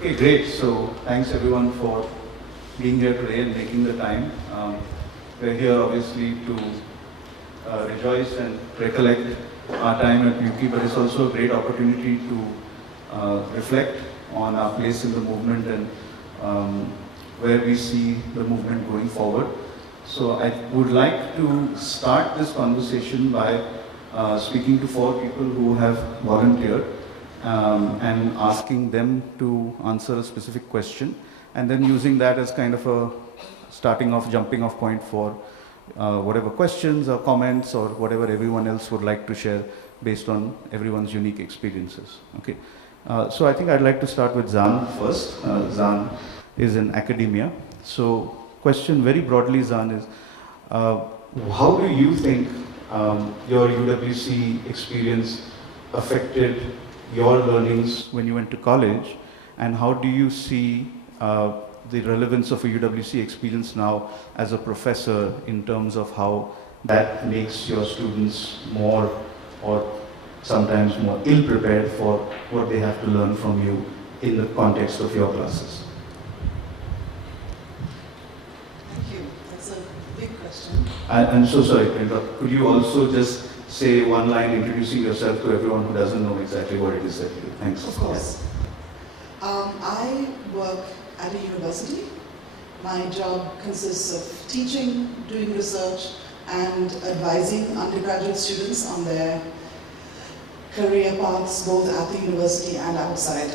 Okay, great. So thanks everyone for being here today and making the time. We're here obviously to rejoice and recollect our time at UP, but it's also a great opportunity to reflect on our place in the movement and where we see the movement going forward. So I would like to start this conversation by speaking to 4 people who have volunteered and asking them to answer a specific question, and then using that as kind of a jumping off point for whatever questions or comments or whatever everyone else would like to share based on everyone's unique experiences. Okay. So I think I'd like to start with Zan first. Zan is in academia. So question very broadly, Zan, is how do you think your UWC experience affected your learnings when you went to college, and how do you see the relevance of a UWC experience now as a professor in terms of how that makes your students more or sometimes more ill-prepared for what they have to learn from you in the context of your classes? Thank you. That's a big question. I'm so sorry to interrupt. Could you also just say one line introducing yourself to everyone who doesn't know exactly what it is that you do? Thanks. Of course. I work at a university. My job consists of teaching, doing research, and advising undergraduate students on their career paths, both at the university and outside.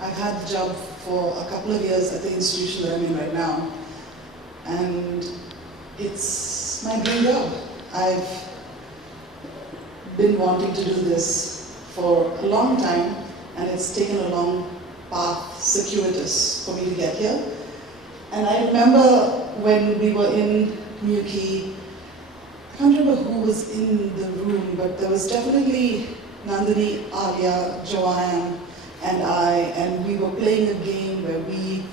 I've had the job for a couple of years at the institution that I'm in right now, and it's my dream job. I've been wanting to do this for a long time, and it's taken a long path, circuitous, for me to get here. And I remember when we were in Mewkey, I can't remember who was in the room, but there was definitely Nandini, Alia, Joanne, and I, and we were playing a game where we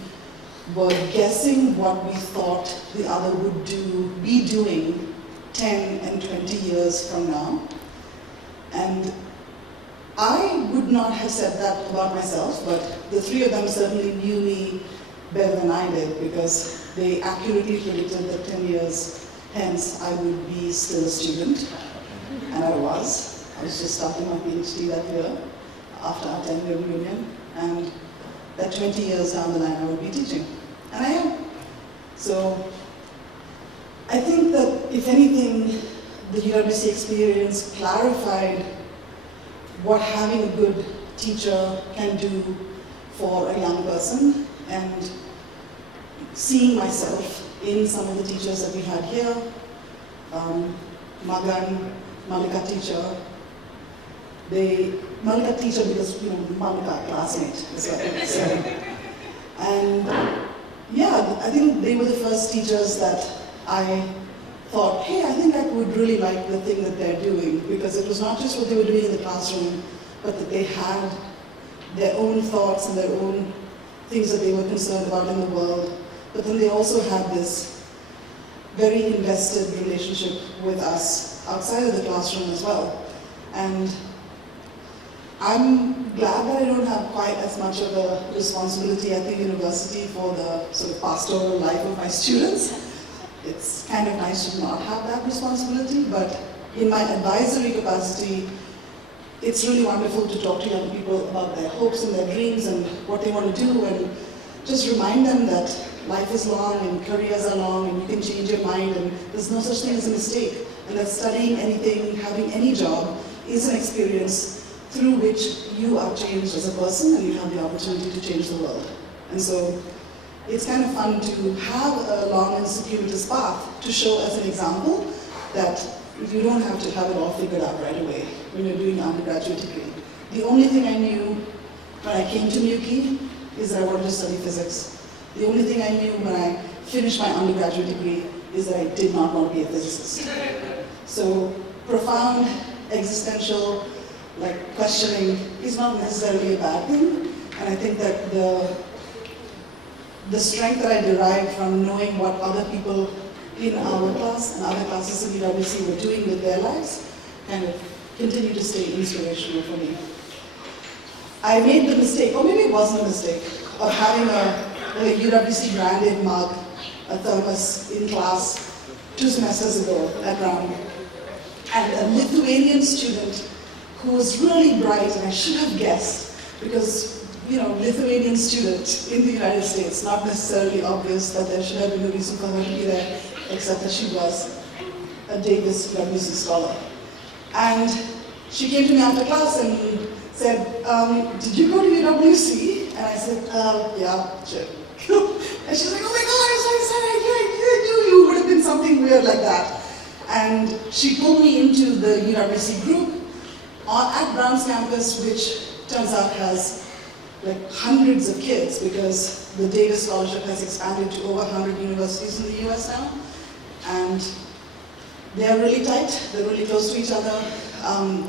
were guessing what we thought the other would be doing 10 and 20 years from now. And I would not have said that about myself, but the 3 of them certainly knew me better than I did, because they accurately predicted that 10 years hence I would be still a student, and I was. I was just starting my PhD that year after our 10-year reunion, and that 20 years down the line I would be teaching, and I am. So I think that if anything, the UWC experience clarified what having a good teacher can do for a young person, and seeing myself in some of the teachers that we had here, Magan, Malika teacher, Malika teacher because, Malika classmate as well. So, and yeah, I think they were the first teachers that I thought, hey, I think I would really like the thing that they're doing, because it was not just what they were doing in the classroom, but that they had their own thoughts and their own things that they were concerned about in the world. But then they also had this very invested relationship with us outside of the classroom as well. And I'm glad that I don't have quite as much of a responsibility at the university for the sort of pastoral life of my students. It's kind of nice to not have that responsibility, but in my advisory capacity, it's really wonderful to talk to young people about their hopes and their dreams and what they want to do, and just remind them that life is long and careers are long and you can change your mind and there's no such thing as a mistake, and that studying anything, having any job is an experience through which you are changed as a person and you have the opportunity to change the world. And so it's kind of fun to have a long and circuitous path to show as an example that you don't have to have it all figured out right away when you're doing an undergraduate degree. The only thing I knew when I came to MUCI is that I wanted to study physics. The only thing I knew when I finished my undergraduate degree is that I did not want to be a physicist. So profound, existential, questioning is not necessarily a bad thing, and I think that the strength that I derived from knowing what other people in our class and other classes in UWC were doing with their lives kind of continue to stay inspirational for me. I made the mistake, or maybe it wasn't a mistake, of having a UWC branded mug, a thermos in class 2 semesters ago at Brown. And a Lithuanian student who was really bright, and I should have guessed, because Lithuanian student in the United States, not necessarily obvious that there should have been a reason for her to be there, except that she was a Davis UWC scholar. And she came to me after class and said, did you go to UWC? And I said, yeah, sure. And she's like, oh my God, I'm so excited, I knew you would have been something weird like that. And she pulled me into the UWC group at Brown's campus, which turns out has hundreds of kids, because the Davis Scholarship has expanded to over 100 universities in the US now. And they're really tight, they're really close to each other.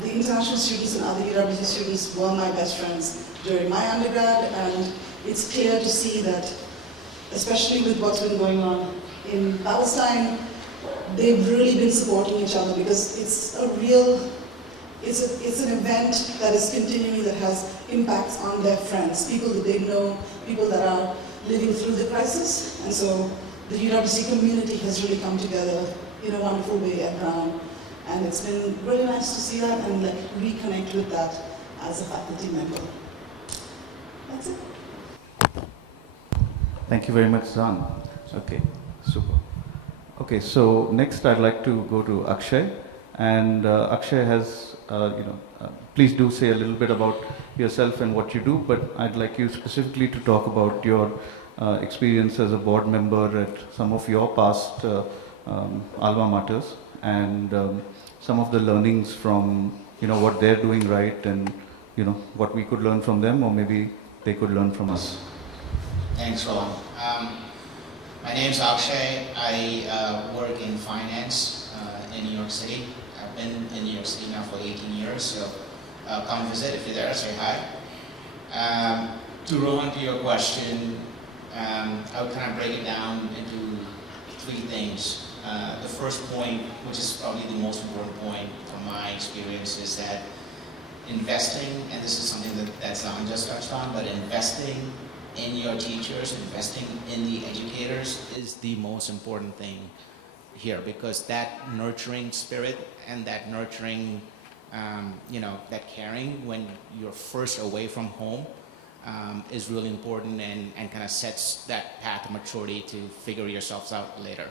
The international students and other UWC students were my best friends during my undergrad, and it's clear to see that, especially with what's been going on in Palestine, they've really been supporting each other, because it's an event that is continuing, that has impacts on their friends, people that they know, people that are living through the crisis. And so the UWC community has really come together in a wonderful way at Brown. And it's been really nice to see that and reconnect with that as a faculty member. That's it. Thank you very much, Zan. Okay, super. Okay, so next I'd like to go to Akshay. And Akshay has, please do say a little bit about yourself and what you do, but I'd like you specifically to talk about your experience as a board member at some of your past alma maters, and some of the learnings from, what they're doing right, and, what we could learn from them, or maybe they could learn from us. Thanks, Rohan. My name's Akshay. I work in finance in New York City. I've been in New York City now for 18 years, so come visit if you're there, say hi. To Rohan, to your question, I would kind of break it down into 3 things. The first point, which is probably the most important point from my experience, is that investing, and this is something that Zan just touched on, but investing in your teachers, investing in the educators is the most important thing here, because that nurturing spirit and that nurturing, that caring when you're first away from home is really important, and kind of sets that path of maturity to figure yourselves out later.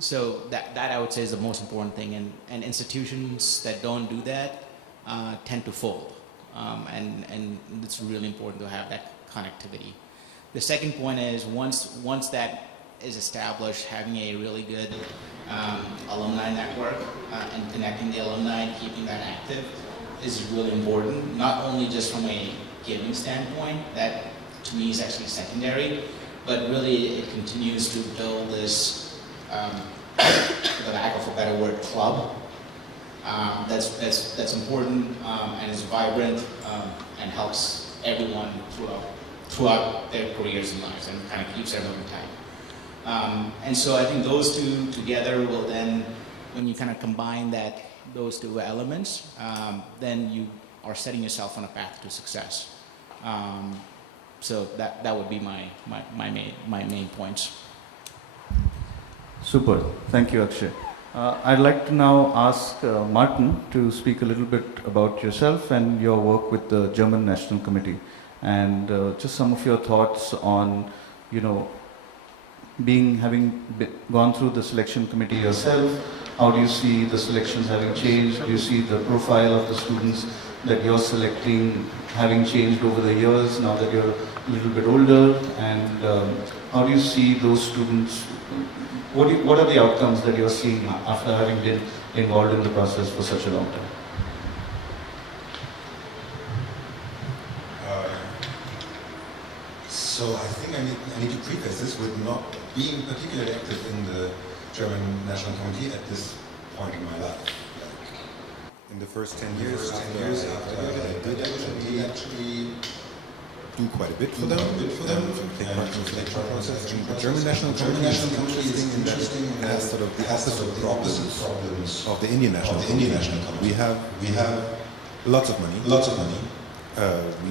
So that I would say is the most important thing, and institutions that don't do that tend to fold, and it's really important to have that connectivity. The second point is once that is established, having a really good alumni network and connecting the alumni and keeping that active is really important, not only just from a giving standpoint, that to me is actually secondary, but really it continues to build this, for the lack of a better word, club that's important and is vibrant and helps everyone throughout their careers and lives and kind of keeps everyone tight. And so I think those two together will then, when you kind of combine those two elements, then you are setting yourself on a path to success. So that would be my main points. Super. Thank you, Akshay. I'd like to now ask Martin to speak a little bit about yourself and your work with the German National Committee, and just some of your thoughts on, having gone through the selection committee yourself. How do you see the selections having changed? Do you see the profile of the students that you're selecting having changed over the years now that you're a little bit older? And how do you see those students? What are the outcomes that you're seeing after having been involved in the process for such a long time? So I think I need to preface this with not being particularly active in the German National Committee at this point in my life. In the first 10 years after I did actually do quite a bit for them, take part in the selection process. And the German National Committee is interesting in that it has sort of the opposite problems of the Indian National Committee. We have lots of money. We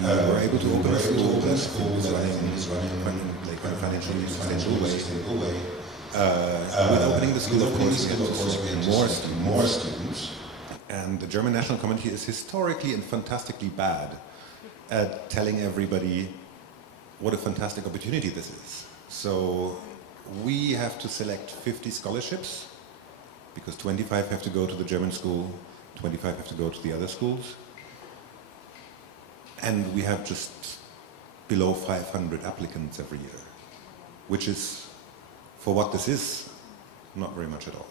were able to open a school that is running like in a financially sustainable way. With opening the school, of course, we had more students. And the German National Committee is historically and fantastically bad at telling everybody what a fantastic opportunity this is. So we have to select 50 scholarships, because 25 have to go to the German school, 25 have to go to the other schools. And we have just below 500 applicants every year, which is, for what this is, not very much at all.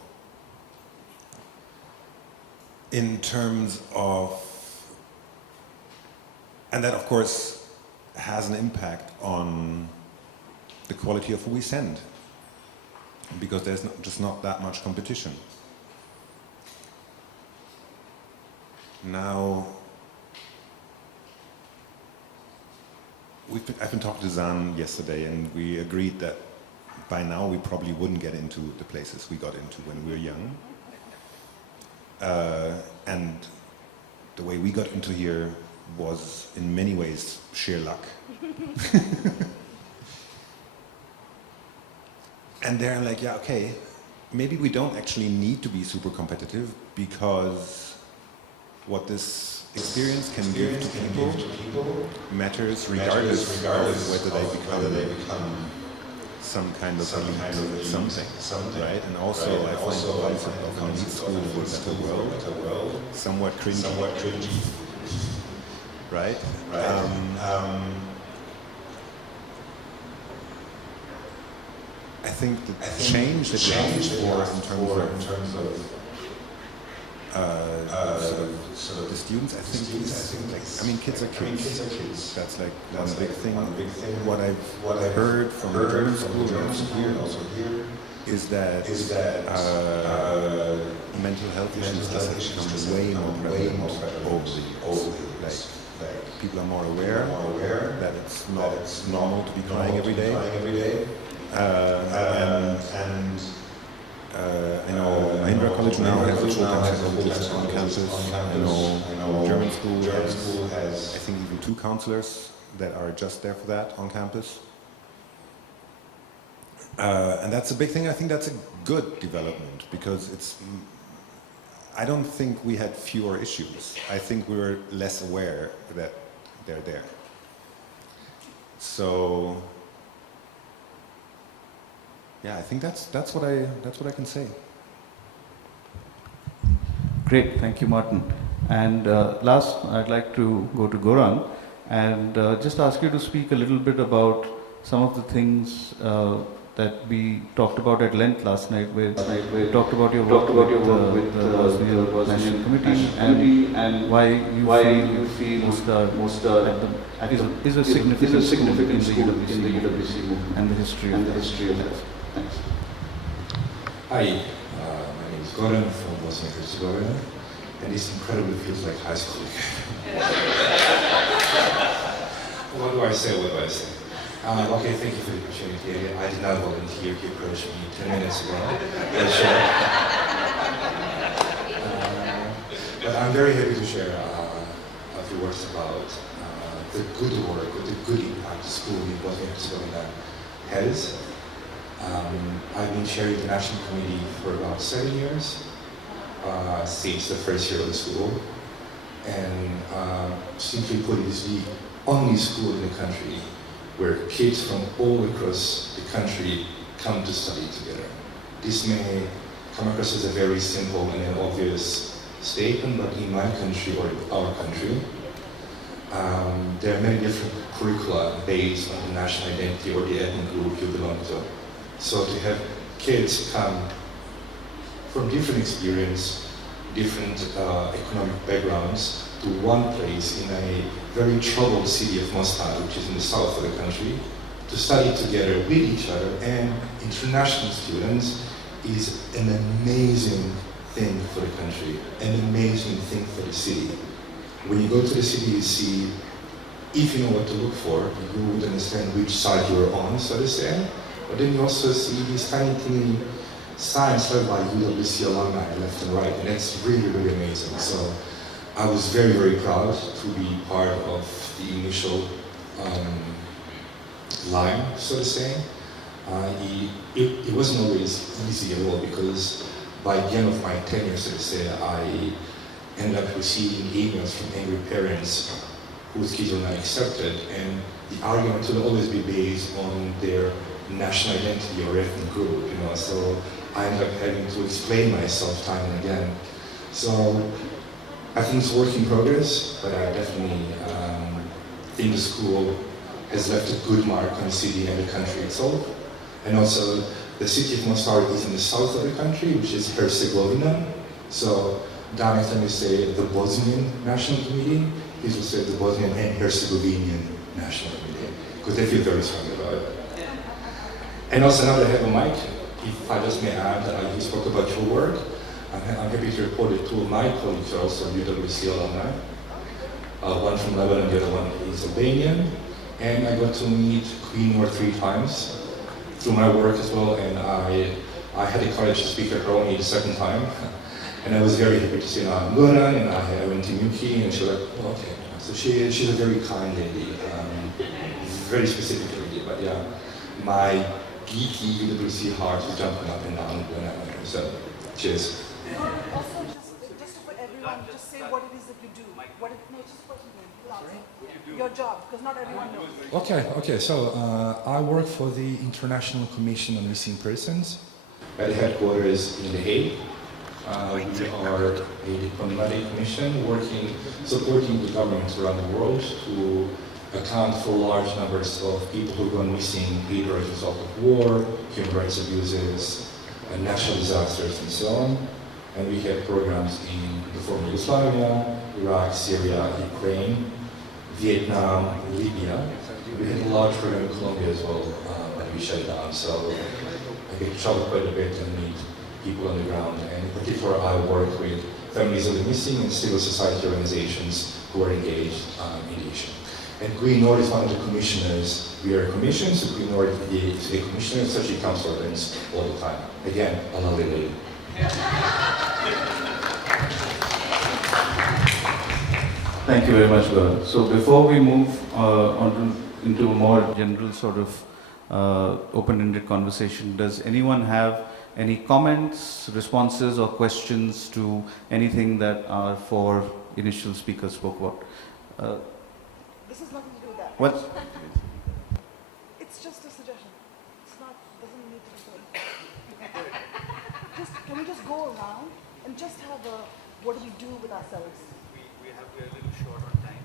In terms of, and that of course has an impact on the quality of who we send, because there's just not that much competition. Now, I've been talking to Zan yesterday, and we agreed that by now we probably wouldn't get into the places we got into when we were young. And the way we got into here was in many ways sheer luck. And they're like, yeah, okay, maybe we don't actually need to be super competitive, because what this experience can give to people matters regardless of whether they become some kind of something, right? And also I find the concept of an elite school in a better world somewhat cringy, right? I think the change that we're looking for in terms of sort of the students, I think kids are kids. That's like one big thing. What I've heard from the German school and also here is that mental health issues have become way more prevalent over the years. Like people are more aware that it's not normal to be crying every day. I know Mahindra College now has a full-time psychologist on campus. I know German school has, I think, even 2 counselors that are just there for that on campus. And that's a big thing. I think that's a good development, because I don't think we had fewer issues. I think we were less aware that they're there. So yeah, I think that's what I can say. Great, thank you, Martin. And last, I'd like to go to Goran and just ask you to speak a little bit about some of the things that we talked about at length last night, where we talked about your work with the Bosnian National Committee and why you feel Mostar is a significant school in the UWC movement and the history of that. Thanks. Hi, my name is Goran from Bosnia and Herzegovina, and this incredibly feels like high school again. What do I say? Okay, thank you for the opportunity. I did not volunteer. He approached me 10 minutes ago. But I'm very happy to share a few words about the good work, or the good impact the school in Bosnia and Herzegovina has. I've been chairing the National Committee for about 7 years, since the first year of the school. And simply put, it is the only school in the country where kids from all across the country come to study together. This may come across as a very simple and an obvious statement, but in my country, or our country, there are many different curricula based on the national identity or the ethnic group you belong to. So to have kids come from different experience, different economic backgrounds to one place in a very troubled city of Mostar, which is in the south of the country, to study together with each other and international students is an amazing thing for the country, an amazing thing for the city. When you go to the city, you see, if you know what to look for, you would understand which side you're on, so to say. But then you also see these tiny signs led by UWC alumni left and right, and that's really, really amazing. So I was very, very proud to be part of the initial line, so to say. It wasn't always easy at all, because by the end of my tenure, so to say, I ended up receiving emails from angry parents whose kids were not accepted, and the argument would always be based on their national identity or ethnic group, so I ended up having to explain myself time and again. So I think it's a work in progress, but I definitely think the school has left a good mark on the city and the country itself. And also, the city of Mostar is in the south of the country, which is Herzegovina. So Danik, let me say the Bosnian National Committee, he will say the Bosnian and Herzegovinian National Committee, because they feel very strongly about it. And also, now that I have a mic, if I just may add, you spoke about your work. I'm happy to report that two of my colleagues are also UWC alumni. One from Lebanon, the other one is Albanian. And I got to meet Queen Noor 3 times through my work as well, and I had the courage to speak at her only the second time. And I was very happy to see Goran, and I went to Yuki, and she was like, oh, okay. So she's a very kind lady, very specific lady, but yeah, my geeky UWC heart was jumping up and down when I met her. So, cheers. Also, just for everyone, just say what it is that you do. Your job, because not everyone knows. Okay. So I work for the International Commission on Missing Persons at the headquarters in The Hague. We are a diplomatic commission supporting the governments around the world to account for large numbers of people who go missing either as a result of war, human rights abuses, natural disasters, and so on. And we have programs in the former Yugoslavia, Iraq, Syria, Ukraine, Vietnam, Libya. We had a large program in Colombia as well, but we shut it down. So I get to travel quite a bit and meet people on the ground. And in particular, I work with families of the missing and civil society organizations who are engaged in the issue. And Queen Noor is one of the commissioners. We are a commission, so Queen Noor is a commissioner, so she comes to our events all the time. Again, a lovely lady. Thank you very much, Gaurav. So before we move into a more general sort of open-ended conversation, does anyone have any comments, responses, or questions to anything that our 4 initial speakers spoke about? This has nothing to do with that. What? It's just a suggestion. It's not, doesn't need to be can we just go around and just have a, what do we do with ourselves? We're a little short on time.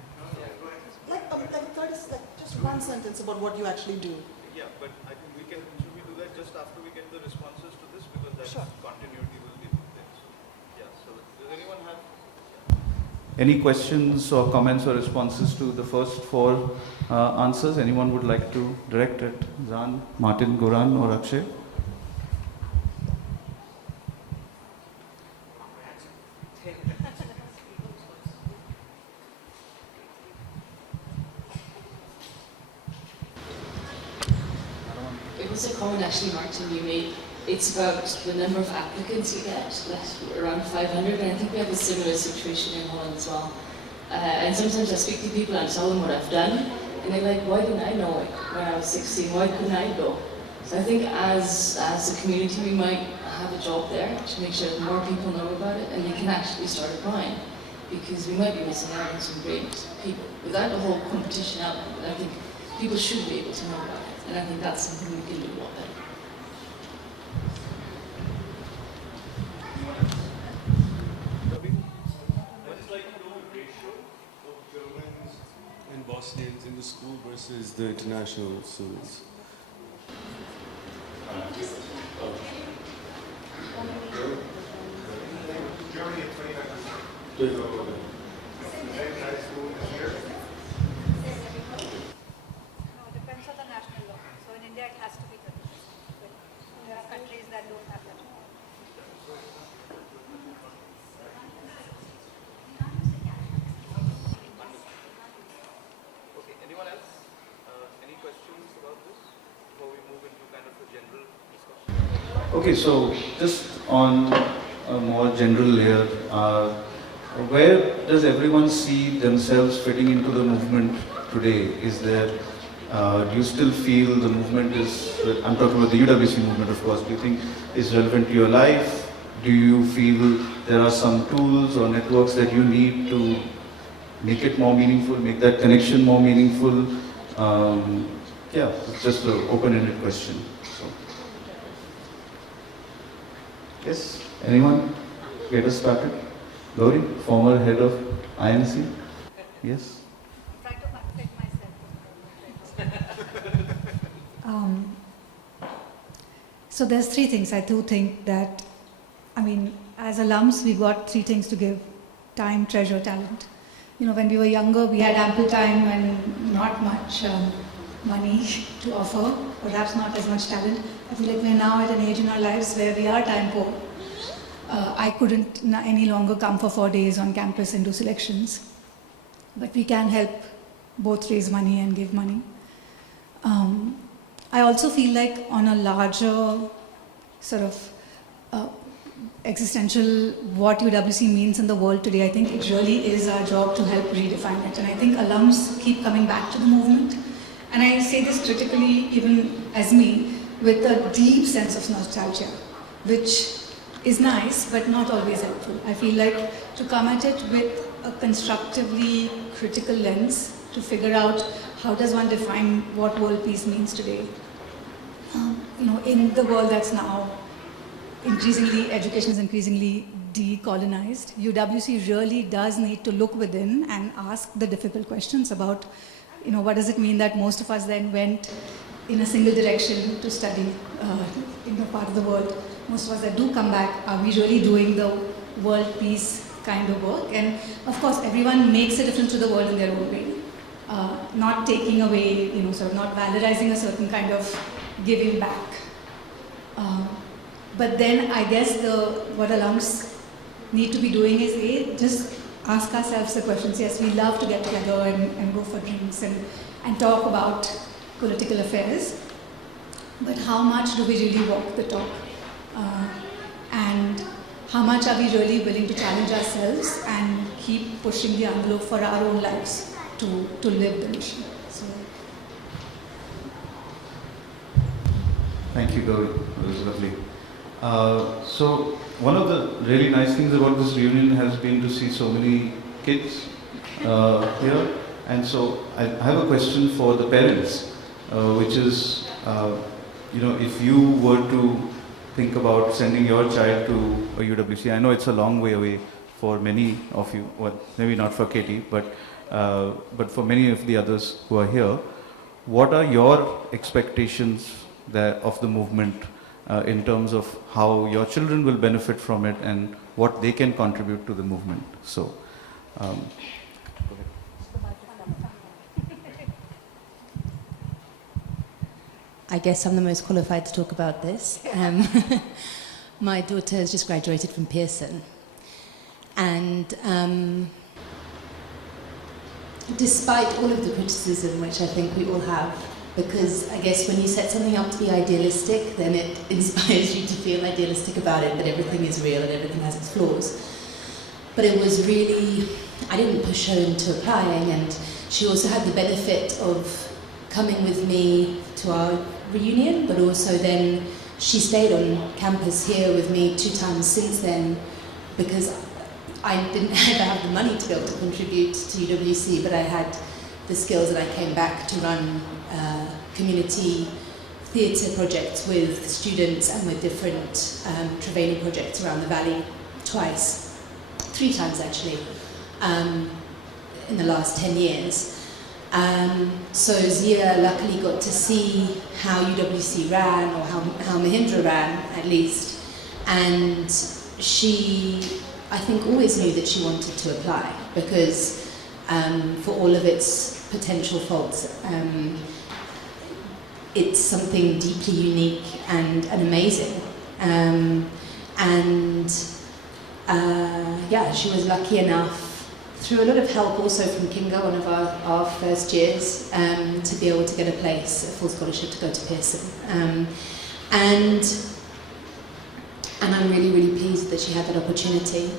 Like 30, like just one sentence about what you actually do. Yeah, but I think should we do that just after we get the responses to this, because that Sure. continuity will be there. So, yeah, so does anyone have any questions or comments or responses to the first four answers? Anyone would like to direct at Zan, Martin, Goran or Akshay? It was a comment actually, Martin, you made. It's about the number of applicants you get, around 500, and I think we have a similar situation in Holland as well. And sometimes I speak to people and tell them what I've done, and they're like, why didn't I know it when I was 16? Why couldn't I go? So I think as a community we might have a job there to make sure that more people know about it and they can actually start applying, because we might be missing out on some great people. Without the whole competition element, I think people should be able to know about it, and I think that's something we can do a lot better. What's like the ratio of Germans and Bosnians in the school versus the international students? Germany at 25%. Yes. Very high school here. No, it depends on the national law. So in India it has to be 30%. But there are countries that don't have that. Okay, anyone else? Any questions about this before we move into kind of a general discussion? Okay, so just on a more general layer, where does everyone see themselves fitting into the movement today? Is there, do you still feel the movement is, I'm talking about the UWC movement of course, do you think is relevant to your life? Do you feel there are some tools or networks that you need to make it more meaningful, make that connection more meaningful? Yeah, it's just an open-ended question. So. Yes, anyone? Get us started. Gauri, former head of INC. Yes. I try to fit myself. So there's three things. I do think that, I mean, as alums, we've got three things to give: time, treasure, talent. You know, when we were younger, we had ample time and not much money to offer, perhaps not as much talent. I feel like we're now at an age in our lives where we are time poor. I couldn't any longer come for 4 days on campus and do selections, but we can help both raise money and give money. I also feel like on a larger sort of existential what UWC means in the world today, I think it really is our job to help redefine it. And I think alums keep coming back to the movement. And I say this critically, even as me, with a deep sense of nostalgia, which is nice, but not always helpful. I feel like to come at it with a constructively critical lens to figure out how does one define what world peace means today. You know, in the world that's now increasingly, education is increasingly decolonized, UWC really does need to look within and ask the difficult questions about, you know, what does it mean that most of us then went in a single direction to study in a part of the world. Most of us that do come back, are we really doing the world peace kind of work? And of course, everyone makes a difference to the world in their own way. Not taking away, you know, sort of not valorizing a certain kind of giving back. But then I guess what alums need to be doing is just ask ourselves the questions. Yes, we love to get together and go for drinks and talk about political affairs, but how much do we really walk the talk? And how much are we really willing to challenge ourselves and keep pushing the envelope for our own lives to live the mission? So. Thank you, Gauri. That was lovely. So one of the really nice things about this reunion has been to see so many kids here. And so I have a question for the parents, which is, you know, if you were to think about sending your child to a UWC? I know it's a long way away for many of you, well, maybe not for Katie, but for many of the others who are here. What are your expectations of the movement in terms of how your children will benefit from it and what they can contribute to the movement? So, go ahead. I guess I'm the most qualified to talk about this. My daughter has just graduated from Pearson, and despite all of the criticism, which I think we all have, because I guess when you set something up to be idealistic, then it inspires you to feel idealistic about it, that everything is real and everything has its flaws. But it was really, I didn't push her into applying, and she also had the benefit of coming with me to our reunion, but also then she stayed on campus here with me 2 times since then, because I didn't ever have the money to be able to contribute to UWC, but I had the skills, and I came back to run community theatre projects with students and with different training projects around the valley 3 times actually, in the last 10 years. So Zia luckily got to see how UWC ran, or how Mahindra ran at least, and she, I think, always knew that she wanted to apply, because for all of its potential faults, it's something deeply unique and amazing. Yeah, she was lucky enough, through a lot of help also from Kinga, one of our first years, to be able to get a full scholarship to go to Pearson. And I'm really, really pleased that she had that opportunity.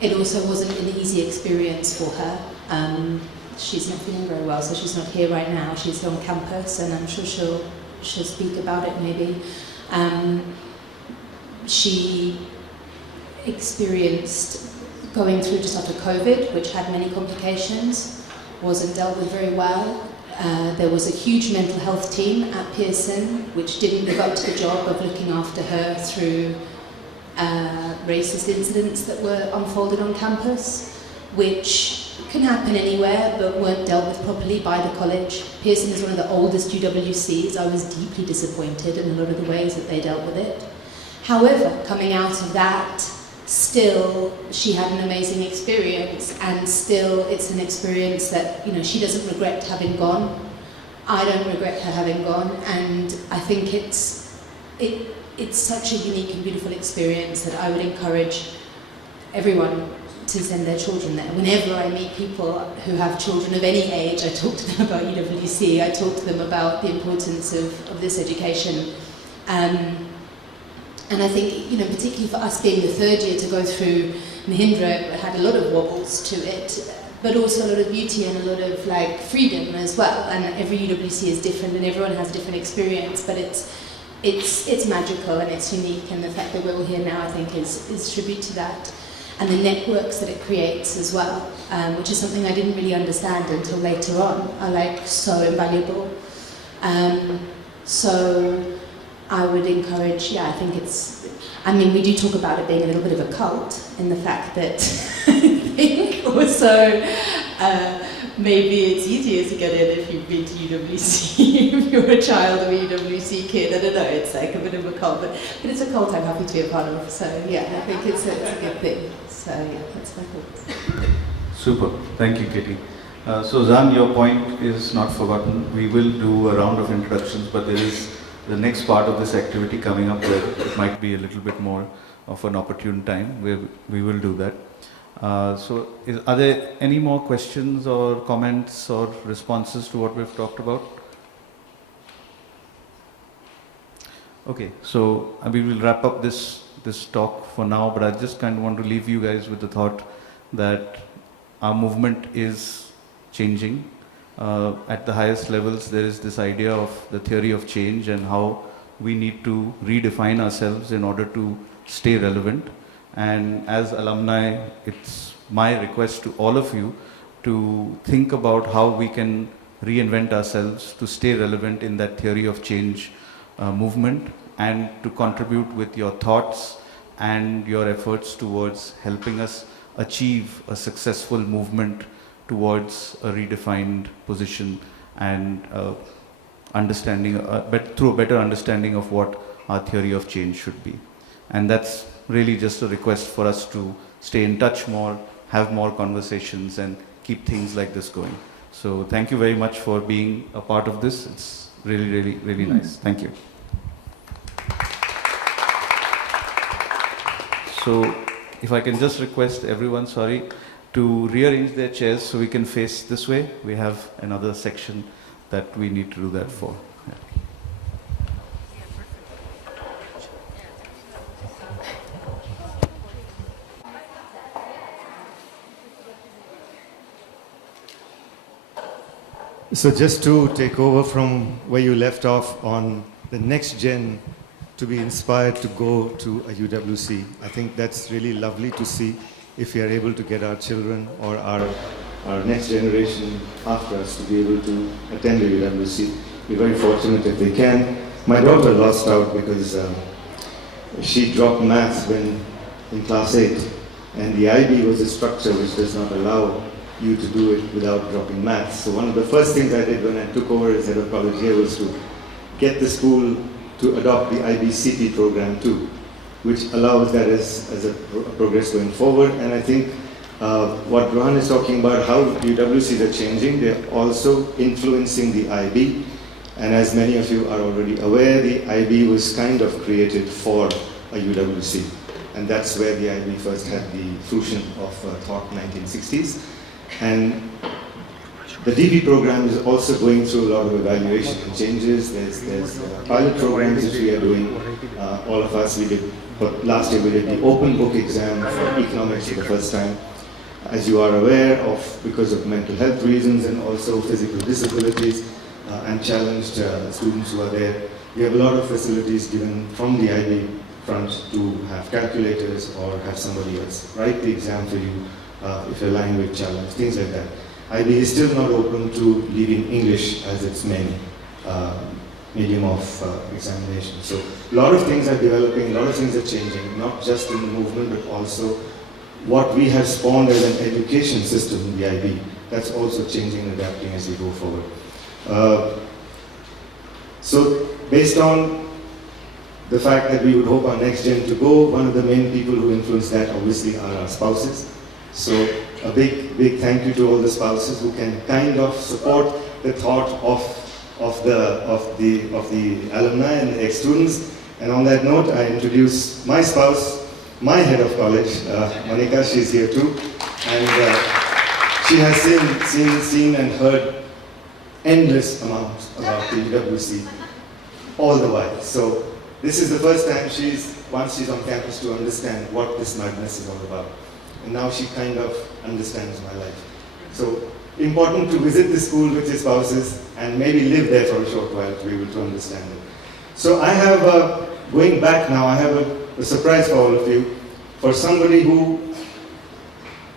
It also wasn't an easy experience for her. She's not feeling very well, so she's not here right now. She's on campus, and I'm sure she'll speak about it maybe. She experienced going through just after COVID, which had many complications, wasn't dealt with very well. There was a huge mental health team at Pearson, which didn't live up to the job of looking after her through racist incidents that were unfolded on campus, which can happen anywhere, but weren't dealt with properly by the college. Pearson is one of the oldest UWCs. I was deeply disappointed in a lot of the ways that they dealt with it. However, coming out of that, still she had an amazing experience, and still it's an experience that, you know, she doesn't regret having gone. I don't regret her having gone, and I think it's such a unique and beautiful experience that I would encourage everyone to send their children there. Whenever I meet people who have children of any age, I talk to them about UWC, I talk to them about the importance of this education. And I think, you know, particularly for us being the 3rd year to go through Mahindra, it had a lot of wobbles to it, but also a lot of beauty and a lot of like freedom as well. And every UWC is different, and everyone has a different experience, but it's magical and it's unique. And the fact that we're all here now, I think, is tribute to that. And the networks that it creates as well, which is something I didn't really understand until later on, are like so invaluable. So I would encourage, I think we do talk about it being a little bit of a cult, in the fact that I think also maybe it's easier to get in if you've been to UWC, if you're a child of a UWC kid. I don't know, it's like a bit of a cult, but it's a cult I'm happy to be a part of, so yeah, I think it's a good thing. So yeah, that's my thoughts. Super, thank you, Katie. So Zan, your point is not forgotten. We will do a round of introductions, but there is the next part of this activity coming up where it might be a little bit more of an opportune time where we will do that. Are there any more questions or comments or responses to what we've talked about? Okay, so we will wrap up this talk for now, but I just kind of want to leave you guys with the thought that our movement is changing. At the highest levels, there is this idea of the theory of change and how we need to redefine ourselves in order to stay relevant. And as alumni, it's my request to all of you to think about how we can reinvent ourselves to stay relevant in that theory of change movement, and to contribute with your thoughts and your efforts towards helping us achieve a successful movement towards a redefined position and understanding, but through a better understanding of what our theory of change should be. And that's really just a request for us to stay in touch more, have more conversations, and keep things like this going. So thank you very much for being a part of this. It's really, really, really nice. Thank you. So if I can just request everyone, sorry, to rearrange their chairs so we can face this way. We have another section that we need to do that for. Yeah. So just to take over from where you left off on the next gen to be inspired to go to a UWC, I think that's really lovely to see if we are able to get our children or our next generation after us to be able to attend a UWC. We're very fortunate if they can. My daughter lost out because she dropped maths when in class 8, and the IB was a structure which does not allow you to do it without dropping maths. So one of the first things I did when I took over as head of college here was to get the school to adopt the IBCP program too, which allows that as a progress going forward. And I think what Rohan is talking about, how UWCs are changing, they're also influencing the IB. And as many of you are already aware, the IB was kind of created for a UWC. And that's where the IB first had the fruition of thought 1960s. And the DB program is also going through a lot of evaluation and changes. There's pilot programs that we are doing. All of us, we did, but last year we did the open book exam for economics for the first time. As you are aware of, because of mental health reasons and also physical disabilities and challenged students who are there, we have a lot of facilities given from the IB front to have calculators or have somebody else write the exam for you if you're language challenged, things like that. IB is still not open to leaving English as its main medium of examination. So a lot of things are developing, a lot of things are changing, not just in the movement, but also what we have spawned as an education system in the IB. That's also changing and adapting as we go forward. So based on the fact that we would hope our next gen to go, one of the main people who influence that obviously are our spouses. So a big thank you to all the spouses who can kind of support the thought of the alumni and the ex-students. And on that note, I introduce my spouse, my head of college, Monica. She's here too, and she has seen and heard endless amounts about the UWC all the while. So this is the first time once she's on campus, to understand what this madness is all about. And now she kind of understands my life. So important to visit the school with your spouses and maybe live there for a short while to be able to understand it. So I have, going back now, I have a surprise for all of you. For somebody who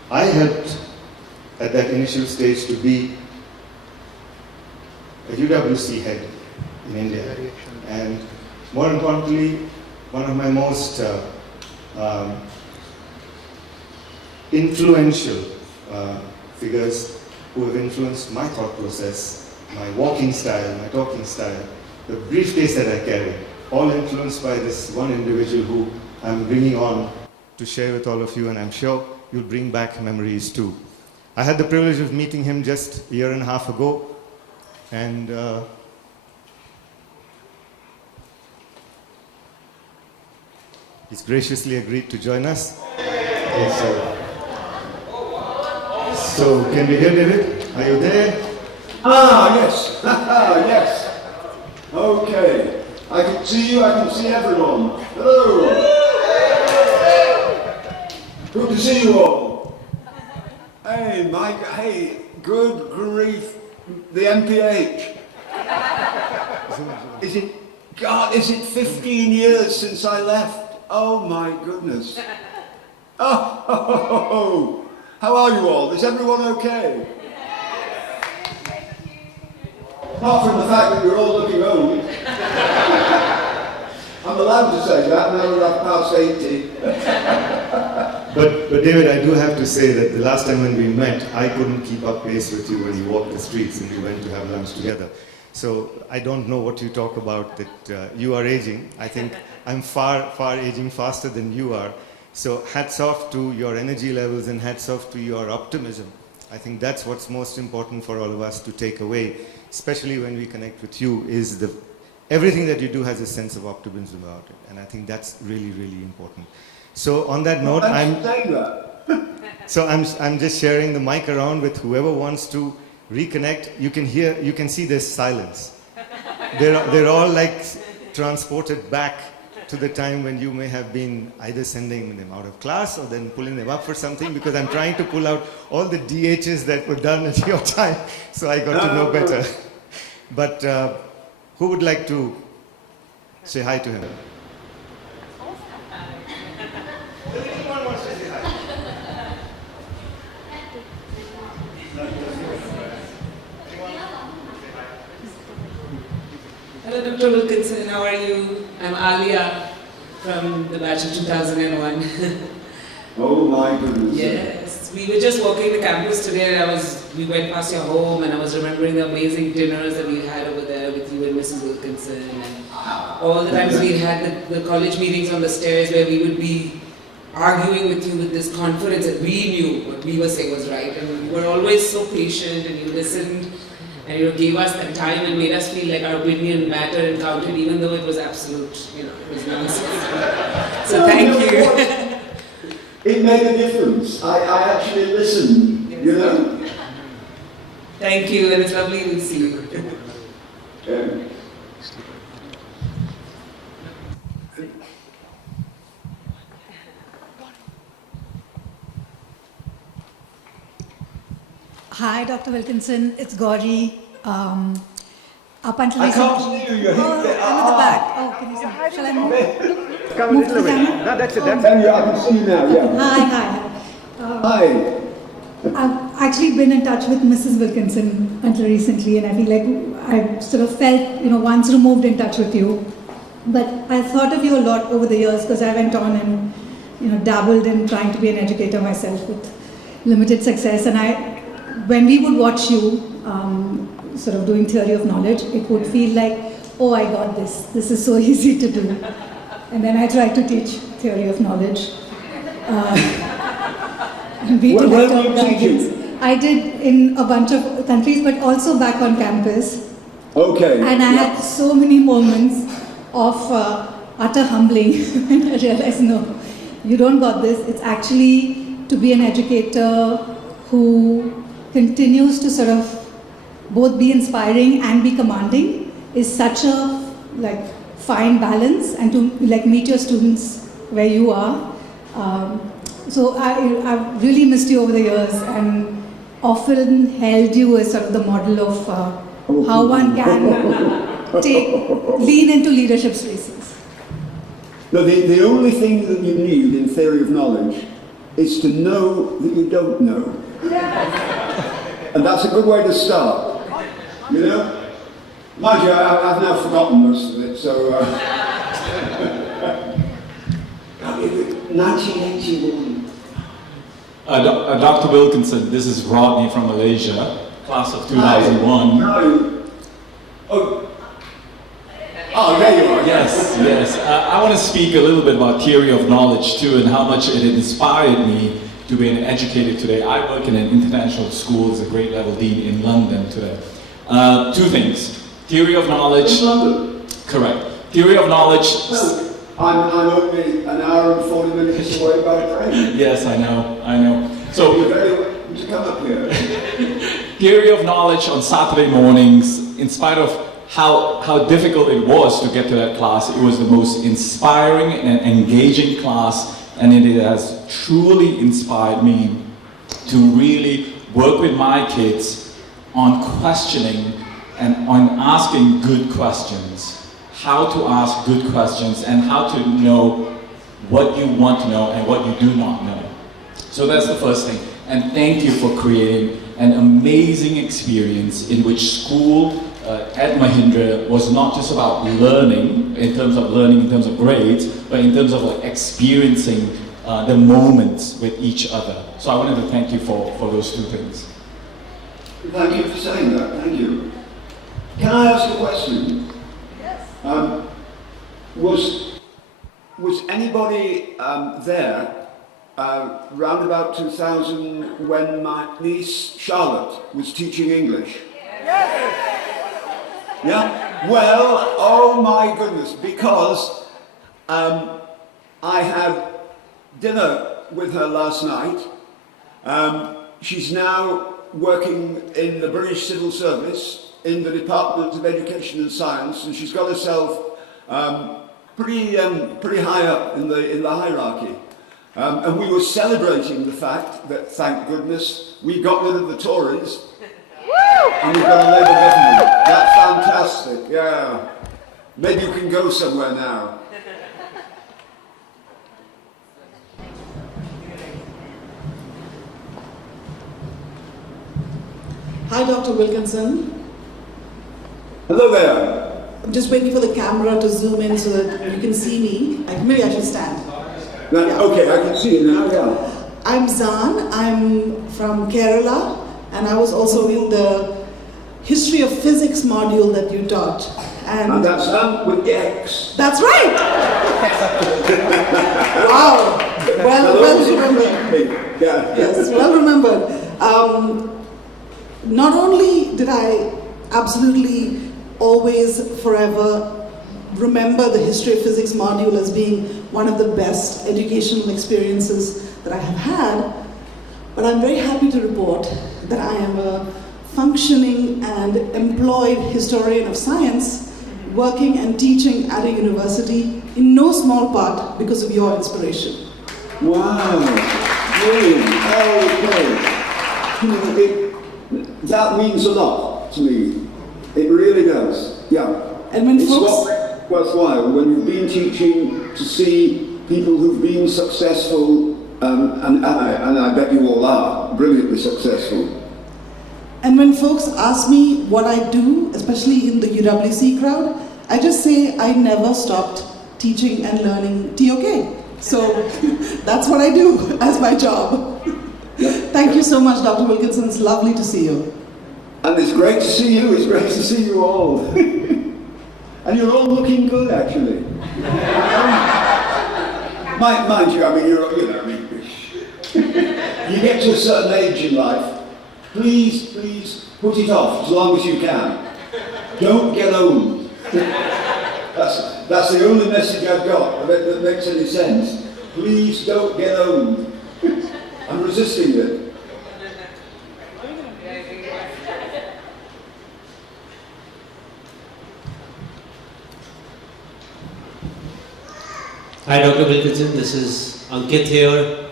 I helped at that initial stage to be a UWC head in India. And more importantly, one of my most influential figures who have influenced my thought process, my walking style, my talking style, the briefcase that I carry, all influenced by this one individual who I'm bringing on to share with all of you, and I'm sure you'll bring back memories too. I had the privilege of meeting him just a year and a half ago, and he's graciously agreed to join us. Yes, so can we hear David? Are you there? Ah, yes. Yes. Okay. I can see you, I can see everyone. Hello. Good to see you all. Hey, Mike. Hey, good grief. The MPH. Is it 15 years since I left? Oh my goodness. Oh, how are you all? Is everyone okay? Apart from the fact that you're all looking old. I'm allowed to say that now that I've passed 80. But David, I do have to say that the last time when we met, I couldn't keep up pace with you when you walked the streets and we went to have lunch together. So I don't know what you talk about that you are aging. I think I'm far aging faster than you are. So hats off to your energy levels and hats off to your optimism. I think that's what's most important for all of us to take away, especially when we connect with you, is everything that you do has a sense of optimism about it. And I think that's really, really important. So on that note, I'm just sharing the mic around with whoever wants to reconnect. You can see there's silence. They're all like transported back to the time when you may have been either sending them out of class or then pulling them up for something, because I'm trying to pull out all the DHs that were done at your time, so I got to know better. But who would like to say hi to him? Anyone wants to say hi? Hello, Dr. Wilkinson. How are you? I'm Alia from the batch of 2001. Oh my goodness. Yes, we were just walking the campus today. We went past your home, and I was remembering the amazing dinners that we had over there with you and Mrs. Wilkinson, and all the times we had the college meetings on the stairs where we would be arguing with you with this confidence that we knew what we were saying was right, and you were always so patient, and you listened. And you gave us that time and made us feel like our opinion mattered and counted, even though it was absolute, it was nonsense. So thank you. It made a difference. I actually listened, yes. You know. Thank you, and it's lovely to see you. Hi, Dr. Wilkinson. It's Gauri. Up until I can't see you. You're I'm at the back. Oh, can you see? Shall I move? Come Move to the camera? No, that's it. I can see you now. Yeah. Hi. Hi. I've actually been in touch with Mrs. Wilkinson until recently, and I feel like I sort of felt, once removed in touch with you. But I thought of you a lot over the years because I went on and, dabbled in trying to be an educator myself with limited success. And when we would watch you sort of doing theory of knowledge, it would feel like, oh, I got this. This is so easy to do. And then I tried to teach theory of knowledge. And be director of guidance. I did in a bunch of countries, but also back on campus. Okay. And I had so many moments of utter humbling when I realized, no, you don't got this. It's actually to be an educator who continues to sort of both be inspiring and be commanding is such a fine balance, and to meet your students where you are. So I've really missed you over the years and often held you as sort of the model of how one can lean into leadership spaces. No, the only thing that you need in theory of knowledge is to know that you don't know. And that's a good way to start. Mind you, I've now forgotten most of it, so... 1981. Dr. Wilkinson, this is Rodney from Malaysia, class of 2001. There you are. Yes. I want to speak a little bit about theory of knowledge too, and how much it inspired me to be an educator today. I work in an international school as a grade level dean in London today. Two things. Theory of knowledge. In London? Correct. Theory of knowledge. Well, I'm only an hour and 40 minutes away by train. Yes, I know. So you're very welcome to come up here. Theory of knowledge on Saturday mornings, in spite of how difficult it was to get to that class, it was the most inspiring and engaging class, and it has truly inspired me to really work with my kids on questioning and on asking good questions. How to ask good questions and how to know what you want to know and what you do not know. So that's the first thing. And thank you for creating an amazing experience in which school at Mahindra was not just about learning in terms of grades, but in terms of like experiencing the moments with each other. So I wanted to thank you for those two things. Thank you for saying that. Thank you. Can I ask a question? Yes. Was anybody there round about 2000 when my niece Charlotte was teaching English? Yes. Yeah? Well, oh my goodness, because I had dinner with her last night. She's now working in the British Civil Service in the Department of Education and Science, and she's got herself pretty high up in the hierarchy. And we were celebrating the fact that, thank goodness, we got rid of the Tories and we've got a Labour government. That's fantastic, yeah. Maybe you can go somewhere now. Hi, Dr. Wilkinson. Hello there. I'm just waiting for the camera to zoom in so that you can see me. Maybe I should stand. Yeah. Okay, I can see you now, yeah. I'm Zan. I'm from Kerala, and I was also in the History of Physics module that you taught. And that's Zan with the X. That's right! Wow! Well remembered. Yeah. Yes, well remembered. Not only did I absolutely always, forever remember the History of Physics module as being one of the best educational experiences that I have had, but I'm very happy to report that I am a functioning and employed historian of science, working and teaching at a university in no small part because of your inspiration. Wow, brilliant, okay. That means a lot to me. It really does, yeah. And when it's folks... not worthwhile when you've been teaching to see people who've been successful, and I bet you all are brilliantly successful. And when folks ask me what I do, especially in the UWC crowd, I just say I never stopped teaching and learning TOK. So that's what I do as my job. Thank you so much, Dr. Wilkinson. It's lovely to see you. And it's great to see you. It's great to see you all. And you're all looking good, actually. Mind you, I mean, you get to a certain age in life, please put it off as long as you can. Don't get old. That's the only message I've got that makes any sense. Please don't get old. I'm resisting it. Hi, Dr. Wilkinson. This is Ankit here.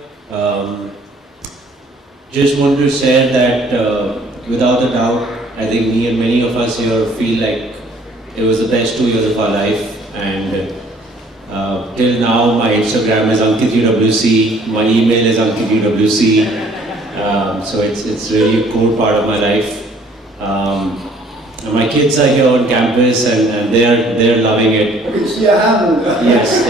Just wanted to share that without a doubt, I think me and many of us here feel like it was the best 2 years of our life. And till now, my Instagram is AnkitUWC, my email is AnkitUWC. So it's really a core part of my life. And my kids are here on campus and they're loving it. It's your hand. Yes.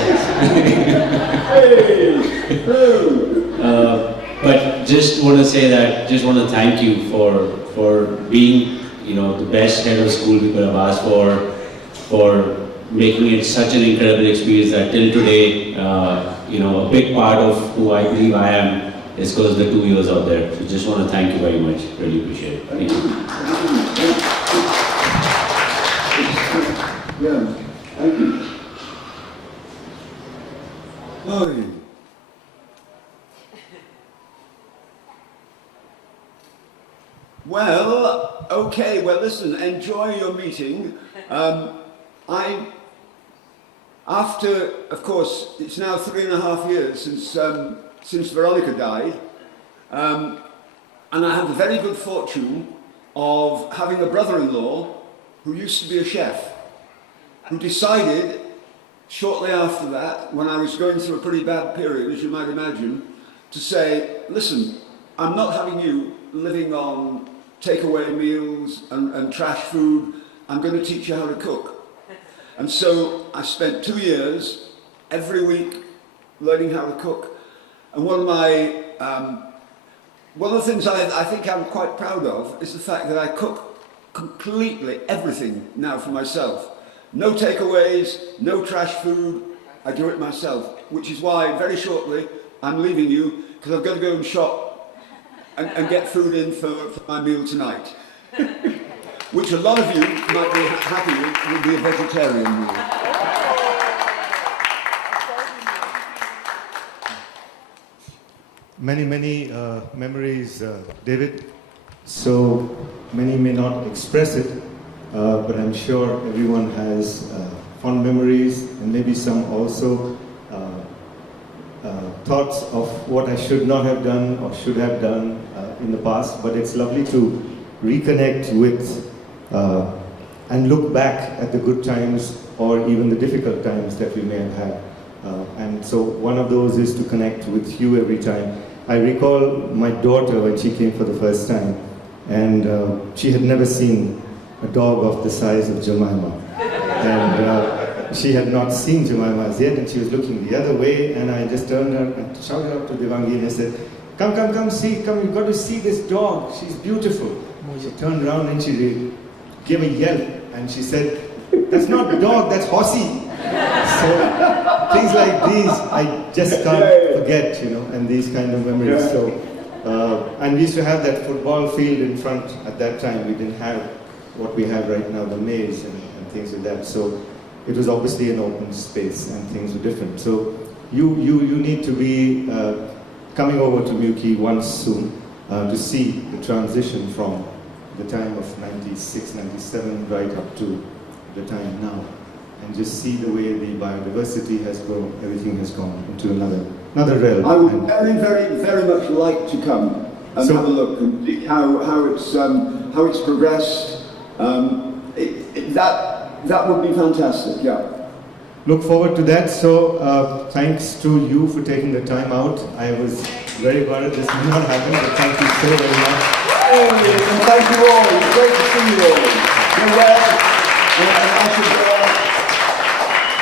But just want to say that, just want to thank you for being, the best head of school we could have asked for making it such an incredible experience that till today, a big part of who I believe I am is because of the 2 years out there. So just want to thank you very much. Really appreciate it. Thank you. Yeah, thank you. Oh. Well, okay, well listen, enjoy your meeting. After, of course, it's now 3.5 years since Veronica died, and I have the very good fortune of having a brother-in-law who used to be a chef, who decided shortly after that, when I was going through a pretty bad period, as you might imagine, to say, listen, I'm not having you living on takeaway meals and trash food I'm going to teach you how to cook. And so I spent 2 years, every week, learning how to cook. And one of the things I think I'm quite proud of is the fact that I cook completely everything now for myself. No takeaways, no trash food, I do it myself, which is why very shortly I'm leaving you because I've got to go and shop and get food in for my meal tonight. Which a lot of you might be happy with, would be a vegetarian meal. Many memories, David. So many may not express it, but I'm sure everyone has fond memories and maybe some also thoughts of what I should not have done or should have done in the past. But it's lovely to reconnect with and look back at the good times or even the difficult times that we may have had. And so one of those is to connect with you every time. I recall my daughter when she came for the first time, and she had never seen a dog of the size of Jemima. And she had not seen Jemima as yet, and she was looking the other way, and I just turned her and shouted out to Devangi and I said, come, you've got to see this dog, she's beautiful. She turned around and she gave a yelp, and she said, that's not a dog, that's horsey. So things like these I just can't forget, and these kind of memories. So and we used to have that football field in front at that time. We didn't have what we have right now, the maze and things like that. So it was obviously an open space and things were different. So you need to be coming over to Mewkey once soon to see the transition from the time of 96, 97 right up to the time now. And just see the way the biodiversity has grown, everything has gone into another realm. I would very much like to come and have a look and see how it's progressed. That would be fantastic, yeah. Look forward to that. So thanks to you for taking the time out. I was very worried this may not happen, but thank you so very much. Hey, and thank you all. It's great to see you all. You're well. And I should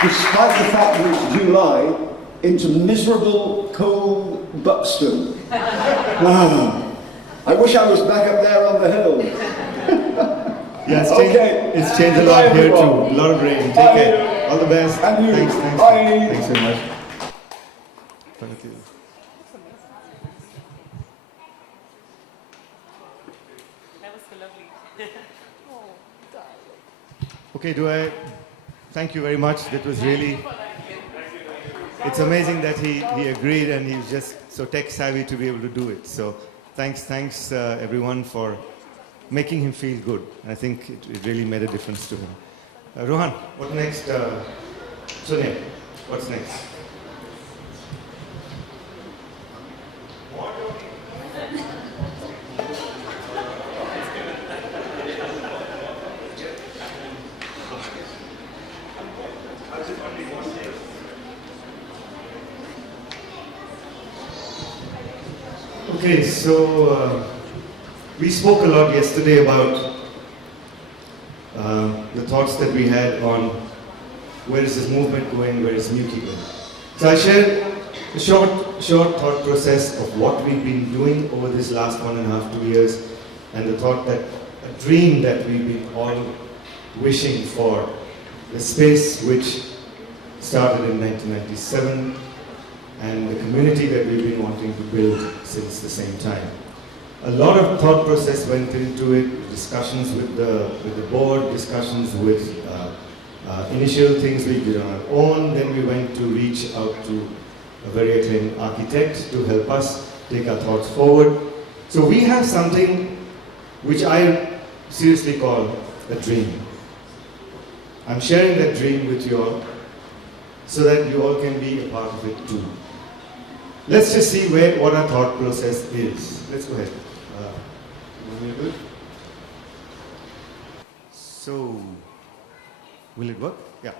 despite the fact that it's July, into miserable, cold Buxton. I wish I was back up there on the hill. Yeah, it's changed a lot here too. A lot of rain. Take care. All the best. And you. Thanks. Bye. Thanks so much. Thank you. That was so lovely. Okay, thank you very much. That was really, it's amazing that he agreed and he's just so tech savvy to be able to do it. So thanks everyone for making him feel good. I think it really made a difference to him. Rohan, what next? Sunil, what's next? Okay, so we spoke a lot yesterday about the thoughts that we had on where is this movement going, where is Mewkey going. So I shared a short thought process of what we've been doing over this last 1.5, 2 years, and the thought that a dream that we've been all wishing for, the space which started in 1997, and the community that we've been wanting to build since the same time. A lot of thought process went into it, discussions with the board, discussions with initial things we did on our own, then we went to reach out to a very acclaimed architect to help us take our thoughts forward. So we have something which I seriously call a dream. I'm sharing that dream with you all so that you all can be a part of it too. Let's just see what our thought process is. Let's go ahead. Good? So, will it work? Yeah.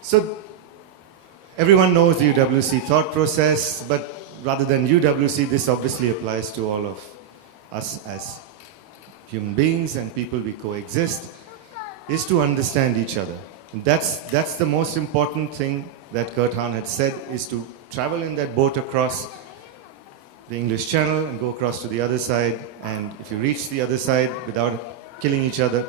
So, everyone knows the UWC thought process, but rather than UWC, this obviously applies to all of us as human beings and people, we coexist, is to understand each other. And that's the most important thing that Kurt Hahn had said, is to travel in that boat across the English Channel and go across to the other side. And if you reach the other side without killing each other,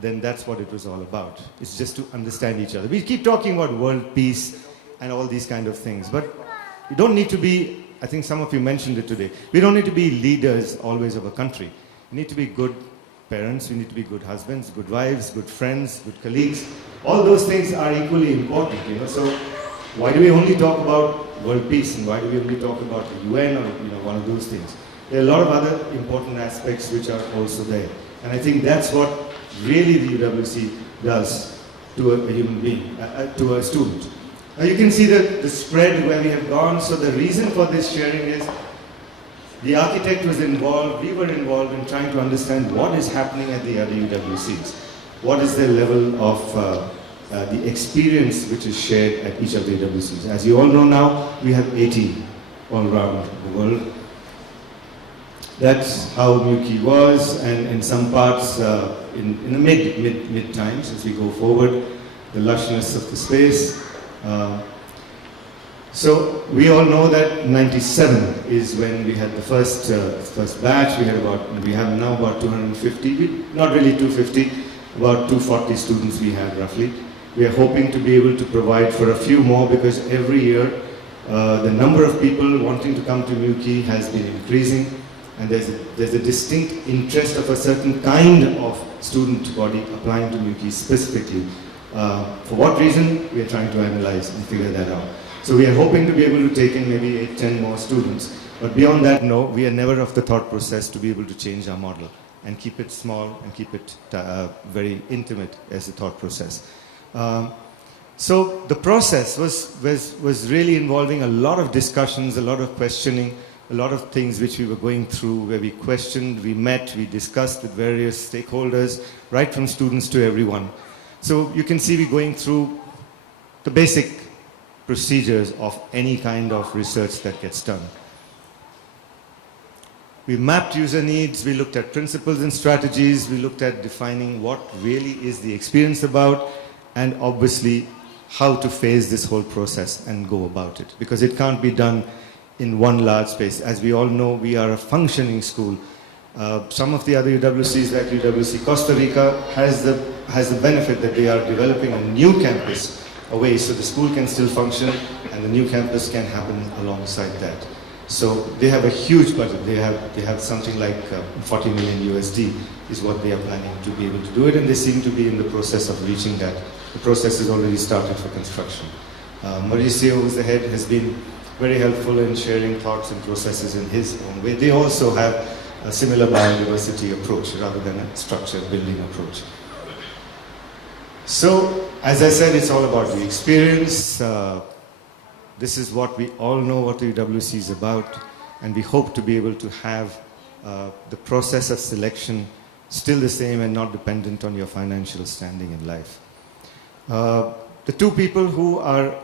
then that's what it was all about. It's just to understand each other. We keep talking about world peace and all these kind of things, but we don't need to be, I think some of you mentioned it today, we don't need to be leaders always of a country. We need to be good parents, we need to be good husbands, good wives, good friends, good colleagues. All those things are equally important, you know. So why do we only talk about world peace, and why do we only talk about the UN or one of those things? There are a lot of other important aspects which are also there. And I think that's what really the UWC does to a human being, to a student. Now you can see the spread where we have gone. So the reason for this sharing is the architect was involved, we were involved in trying to understand what is happening at the other UWCs. What is the level of the experience which is shared at each of the UWCs. As you all know now, we have 80 all around the world. That's how Mewkey was, and in some parts, in the mid times, as we go forward, the lushness of the space. So we all know that 97 is when we had the first batch. We have now about 250, not really 250, about 240 students we have roughly. We are hoping to be able to provide for a few more, because every year the number of people wanting to come to Mewkey has been increasing, and there's a distinct interest of a certain kind of student body applying to Mewkey specifically. For what reason, we are trying to analyze and figure that out. So we are hoping to be able to take in maybe 8-10 more students. But beyond that, no, we are never of the thought process to be able to change our model and keep it small and keep it very intimate as a thought process. So the process was really involving a lot of discussions, a lot of questioning, a lot of things which we were going through, where we questioned, we met, we discussed with various stakeholders, right from students to everyone. So you can see we're going through the basic procedures of any kind of research that gets done. We mapped user needs, we looked at principles and strategies, we looked at defining what really is the experience about, and obviously how to phase this whole process and go about it. Because it can't be done in one large space. As we all know, we are a functioning school. Some of the other UWCs, like UWC Costa Rica, has the benefit that they are developing a new campus away, so the school can still function and the new campus can happen alongside that. So they have a huge budget. They have something like 40 million USD is what they are planning to be able to do it, and they seem to be in the process of reaching that. The process has already started for construction. Mauricio, who's the head, has been very helpful in sharing thoughts and processes in his own way. They also have a similar biodiversity approach rather than a structured building approach. So, as I said, it's all about the experience. This is what we all know what the UWC is about, and we hope to be able to have the process of selection still the same and not dependent on your financial standing in life. The two people who are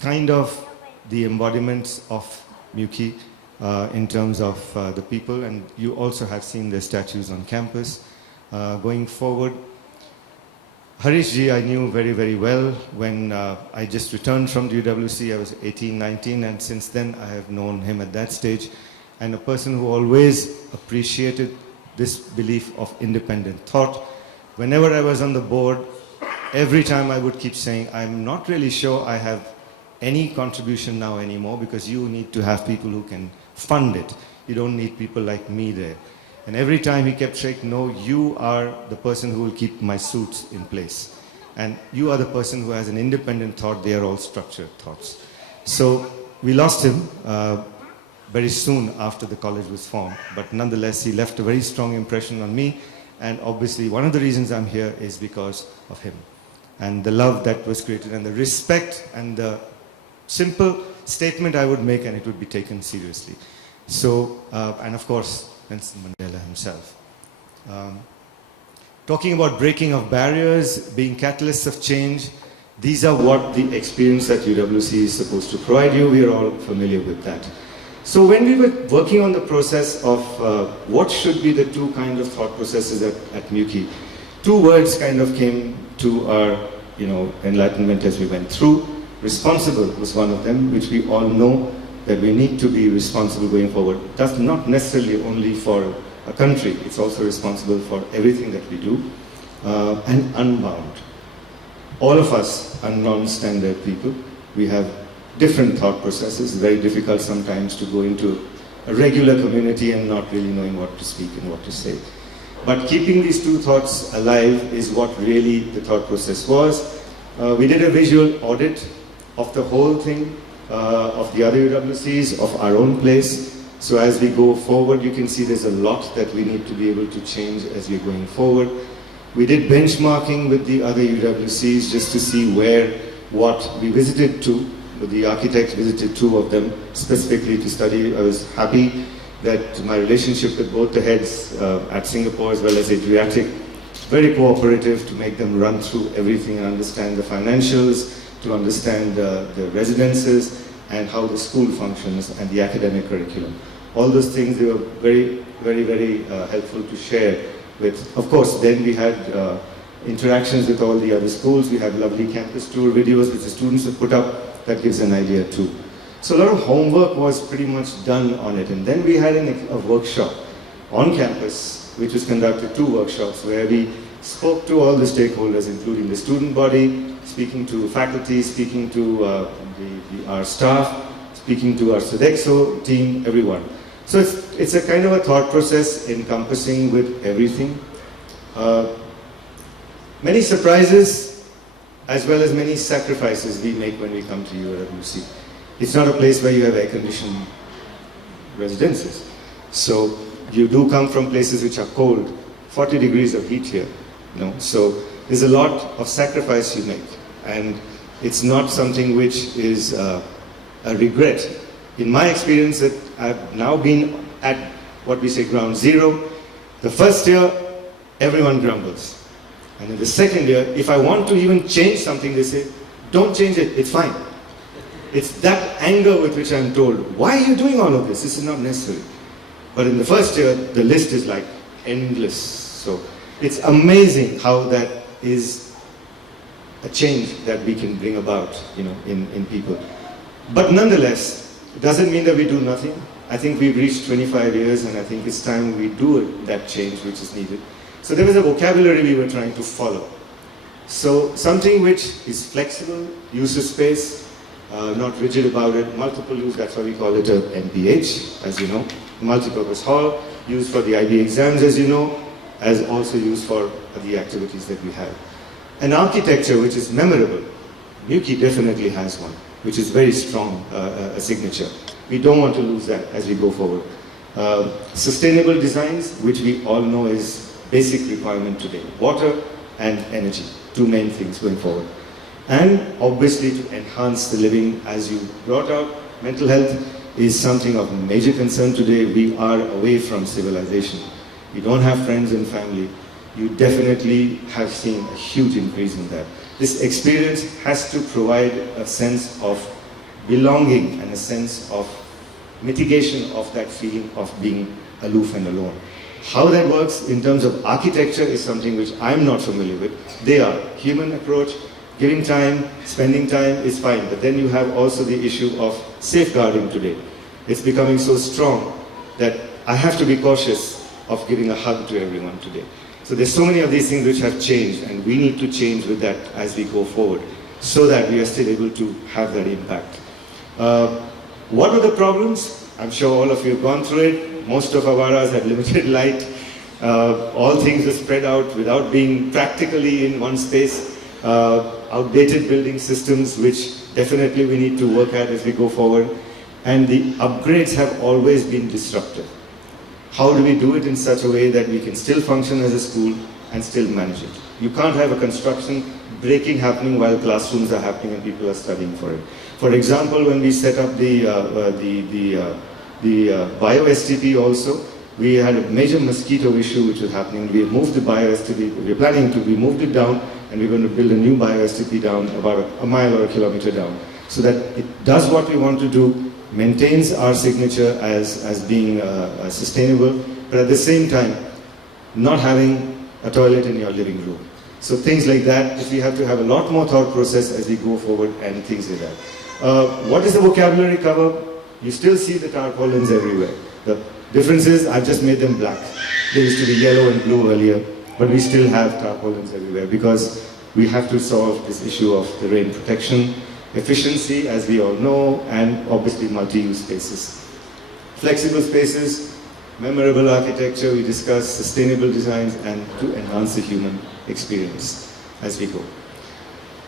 kind of the embodiments of Mewkey in terms of the people, and you also have seen their statues on campus. Going forward, Harish ji I knew very, very well when I just returned from the UWC. I was 18, 19, and since then I have known him at that stage, and a person who always appreciated this belief of independent thought. Whenever I was on the board, every time I would keep saying, I'm not really sure I have any contribution now anymore, because you need to have people who can fund it. You don't need people like me there. And every time he kept saying, no, you are the person who will keep my suits in place. And you are the person who has an independent thought. They are all structured thoughts. So we lost him very soon after the college was formed. But nonetheless, he left a very strong impression on me. And obviously, one of the reasons I'm here is because of him. And the love that was created, and the respect, and the simple statement I would make, and it would be taken seriously. So, and of course, Nelson Mandela himself. Talking about breaking of barriers, being catalysts of change, these are what the experience at UWC is supposed to provide you. We are all familiar with that. So when we were working on the process of what should be the two kind of thought processes at MUKI, two words kind of came to our enlightenment as we went through. Responsible was one of them, which we all know that we need to be responsible going forward. That's not necessarily only for a country, it's also responsible for everything that we do. And unbound. All of us are non-standard people. We have different thought processes, very difficult sometimes to go into a regular community and not really knowing what to speak and what to say. But keeping these two thoughts alive is what really the thought process was. We did a visual audit of the whole thing, of the other UWCs, of our own place. So as we go forward, you can see there's a lot that we need to be able to change as we're going forward. We did benchmarking with the other UWCs just to see what we visited two. The architects visited two of them specifically to study. I was happy that my relationship with both the heads at Singapore as well as Adriatic, very cooperative to make them run through everything and understand the financials, to understand the residences and how the school functions and the academic curriculum. All those things they were very, very, very helpful to share with. Of course, then we had interactions with all the other schools. We had lovely campus tour videos which the students have put up. That gives an idea too. So a lot of homework was pretty much done on it. And then we had a workshop on campus, which was conducted, two workshops, where we spoke to all the stakeholders, including the student body, speaking to faculty, speaking to our staff, speaking to our Sodexo team, everyone. So it's a kind of a thought process encompassing with everything. Many surprises, as well as many sacrifices we make when we come to UWC. It's not a place where you have air-conditioned residences. So you do come from places which are cold, 40 degrees of heat here. So there's a lot of sacrifice you make. And it's not something which is a regret. In my experience, that I've now been at what we say ground zero. The first year, everyone grumbles. And in the second year, if I want to even change something, they say, don't change it, it's fine. It's that anger with which I'm told, why are you doing all of this? This is not necessary. But in the first year, the list is like endless. So it's amazing how that is a change that we can bring about, in people. But nonetheless, it doesn't mean that we do nothing. I think we've reached 25 years, and I think it's time we do that change which is needed. So there was a vocabulary we were trying to follow. So something which is flexible, uses space, not rigid about it, multiple use, that's why we call it a MPH, as you know. Multipurpose hall, used for the IB exams, as you know, as also used for the activities that we have. An architecture which is memorable. MUKI definitely has one, which is very strong, a signature. We don't want to lose that as we go forward. Sustainable designs, which we all know is basic requirement today. Water and energy, two main things going forward. And obviously to enhance the living, as you brought out, mental health is something of major concern today. We are away from civilization. You don't have friends and family. You definitely have seen a huge increase in that. This experience has to provide a sense of belonging and a sense of mitigation of that feeling of being aloof and alone. How that works in terms of architecture is something which I'm not familiar with. They are human approach, giving time, spending time is fine, but then you have also the issue of safeguarding today. It's becoming so strong that I have to be cautious of giving a hug to everyone today. So there's so many of these things which have changed, and we need to change with that as we go forward so that we are still able to have that impact. What are the problems? I'm sure all of you have gone through it. Most of Avaras had limited light. All things are spread out without being practically in one space. Outdated building systems, which definitely we need to work at as we go forward. And the upgrades have always been disruptive. How do we do it in such a way that we can still function as a school and still manage it? You can't have a construction breaking happening while classrooms are happening and people are studying for it. For example, when we set up the bio-STP also, we had a major mosquito issue which was happening. We moved the bio-STP, we were planning to, we moved it down, and we're going to build a new bio-STP down about a mile or a kilometer down, so that it does what we want to do, maintains our signature as being sustainable, but at the same time, not having a toilet in your living room. So things like that, if we have to have a lot more thought process as we go forward and things like that. What is the vocabulary cover? You still see the tarpaulins everywhere. The difference is I've just made them black. They used to be yellow and blue earlier, but we still have tarpaulins everywhere because we have to solve this issue of the rain protection, efficiency, as we all know, and obviously multi-use spaces. Flexible spaces, memorable architecture, we discuss sustainable designs and to enhance the human experience as we go.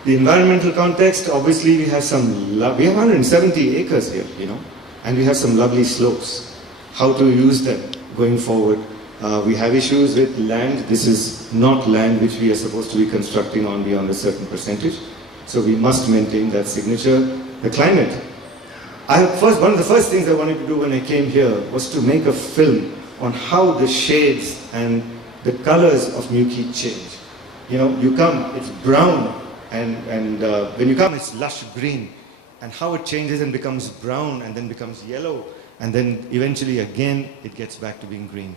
The environmental context, obviously we have we have 170 acres here, and we have some lovely slopes. How to use them going forward. We have issues with land. This is not land which we are supposed to be constructing on beyond a certain percentage. So we must maintain that signature. The climate. One of the first things I wanted to do when I came here was to make a film on how the shades and the colors of Newquay change. You come, it's brown, and when you come, it's lush green, and how it changes and becomes brown and then becomes yellow, and then eventually again it gets back to being green.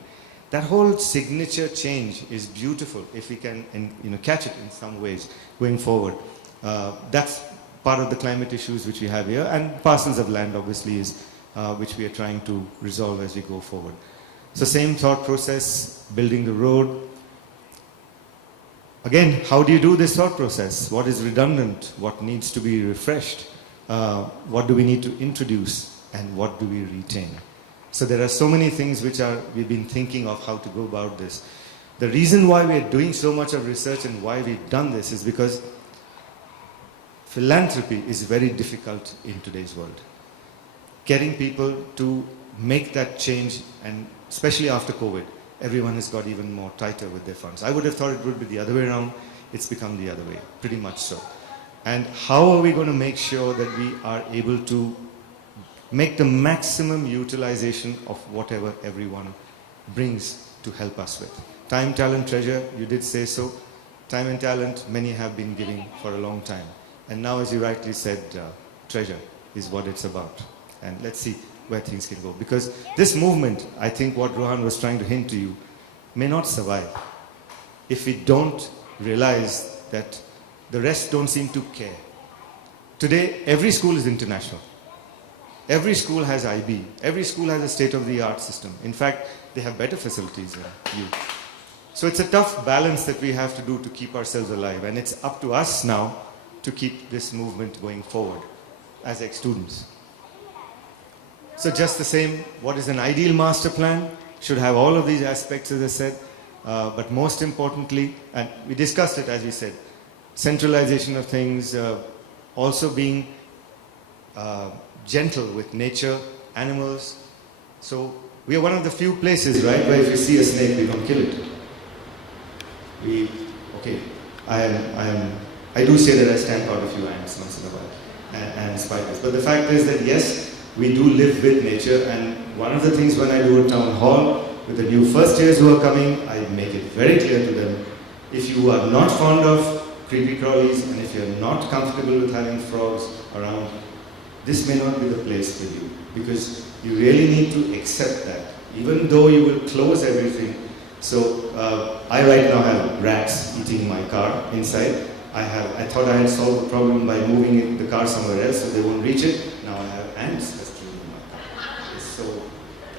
That whole signature change is beautiful if we can catch it in some ways going forward. That's part of the climate issues which we have here, and parcels of land obviously is which we are trying to resolve as we go forward. So same thought process, building the road. Again, how do you do this thought process? What is redundant? What needs to be refreshed? What do we need to introduce? And what do we retain? So there are so many things which we've been thinking of how to go about this. The reason why we're doing so much of research and why we've done this is because philanthropy is very difficult in today's world. Getting people to make that change, and especially after COVID, everyone has got even more tighter with their funds. I would have thought it would be the other way around. It's become the other way, pretty much so. And how are we going to make sure that we are able to make the maximum utilization of whatever everyone brings to help us with? Time, talent, treasure, you did say so. Time and talent, many have been giving for a long time. And now, as you rightly said, treasure is what it's about. And let's see where things can go. Because this movement, I think what Rohan was trying to hint to you, may not survive if we don't realize that the rest don't seem to care. Today, every school is international. Every school has IB. Every school has a state-of-the-art system. In fact, they have better facilities than you. So it's a tough balance that we have to do to keep ourselves alive. And it's up to us now to keep this movement going forward as ex-students. So just the same, what is an ideal master plan? Should have all of these aspects, as I said. But most importantly, and we discussed it, as we said, centralization of things, also being gentle with nature, animals. So we are one of the few places, right, where if you see a snake, we don't kill it. I do say that I stamp out a few ants once in a while, and spiders. But the fact is that yes, we do live with nature, and one of the things when I do a town hall with the new first years who are coming, I make it very clear to them, if you are not fond of creepy crawlies, and if you're not comfortable with having frogs around, this may not be the place for you, because you really need to accept that, even though you will close everything. So I right now have rats eating my car inside. I thought I had solved the problem by moving the car somewhere else so they won't reach it. Now I have ants that's killing my car. So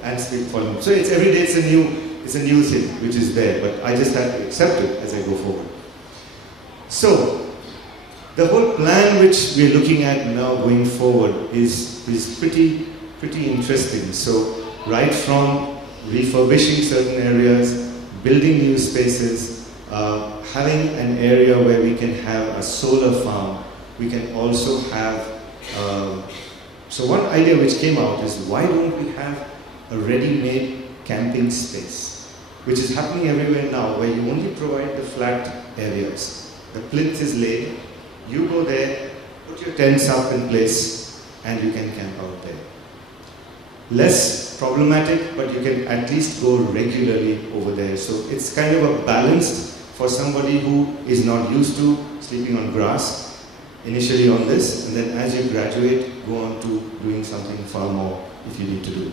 ants keep falling. So it's every day it's a new thing which is there, but I just have to accept it as I go forward. So the whole plan which we're looking at now going forward is pretty interesting. So right from refurbishing certain areas, building new spaces, having an area where we can have a solar farm, we can also have, so one idea which came out is why don't we have a ready-made camping space, which is happening everywhere now, where you only provide the flat areas. The plinth is laid, you go there, put your tents up in place, and you can camp out there. Less problematic, but you can at least go regularly over there. So it's kind of a balance for somebody who is not used to sleeping on grass, initially on this, and then as you graduate, go on to doing something far more if you need to do.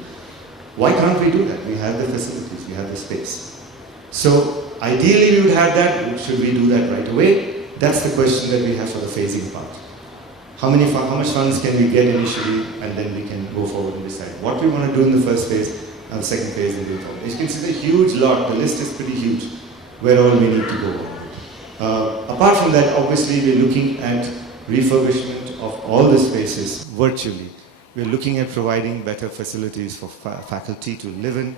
Why can't we do that? We have the facilities, we have the space. So ideally we would have that. Should we do that right away? That's the question that we have for the phasing part. How much funds can we get initially, and then we can go forward and decide what we want to do in the first phase and the second phase and go forward. You can see the huge lot, the list is pretty huge, where all we need to go. Apart from that, obviously we're looking at refurbishment of all the spaces virtually. We're looking at providing better facilities for faculty to live in.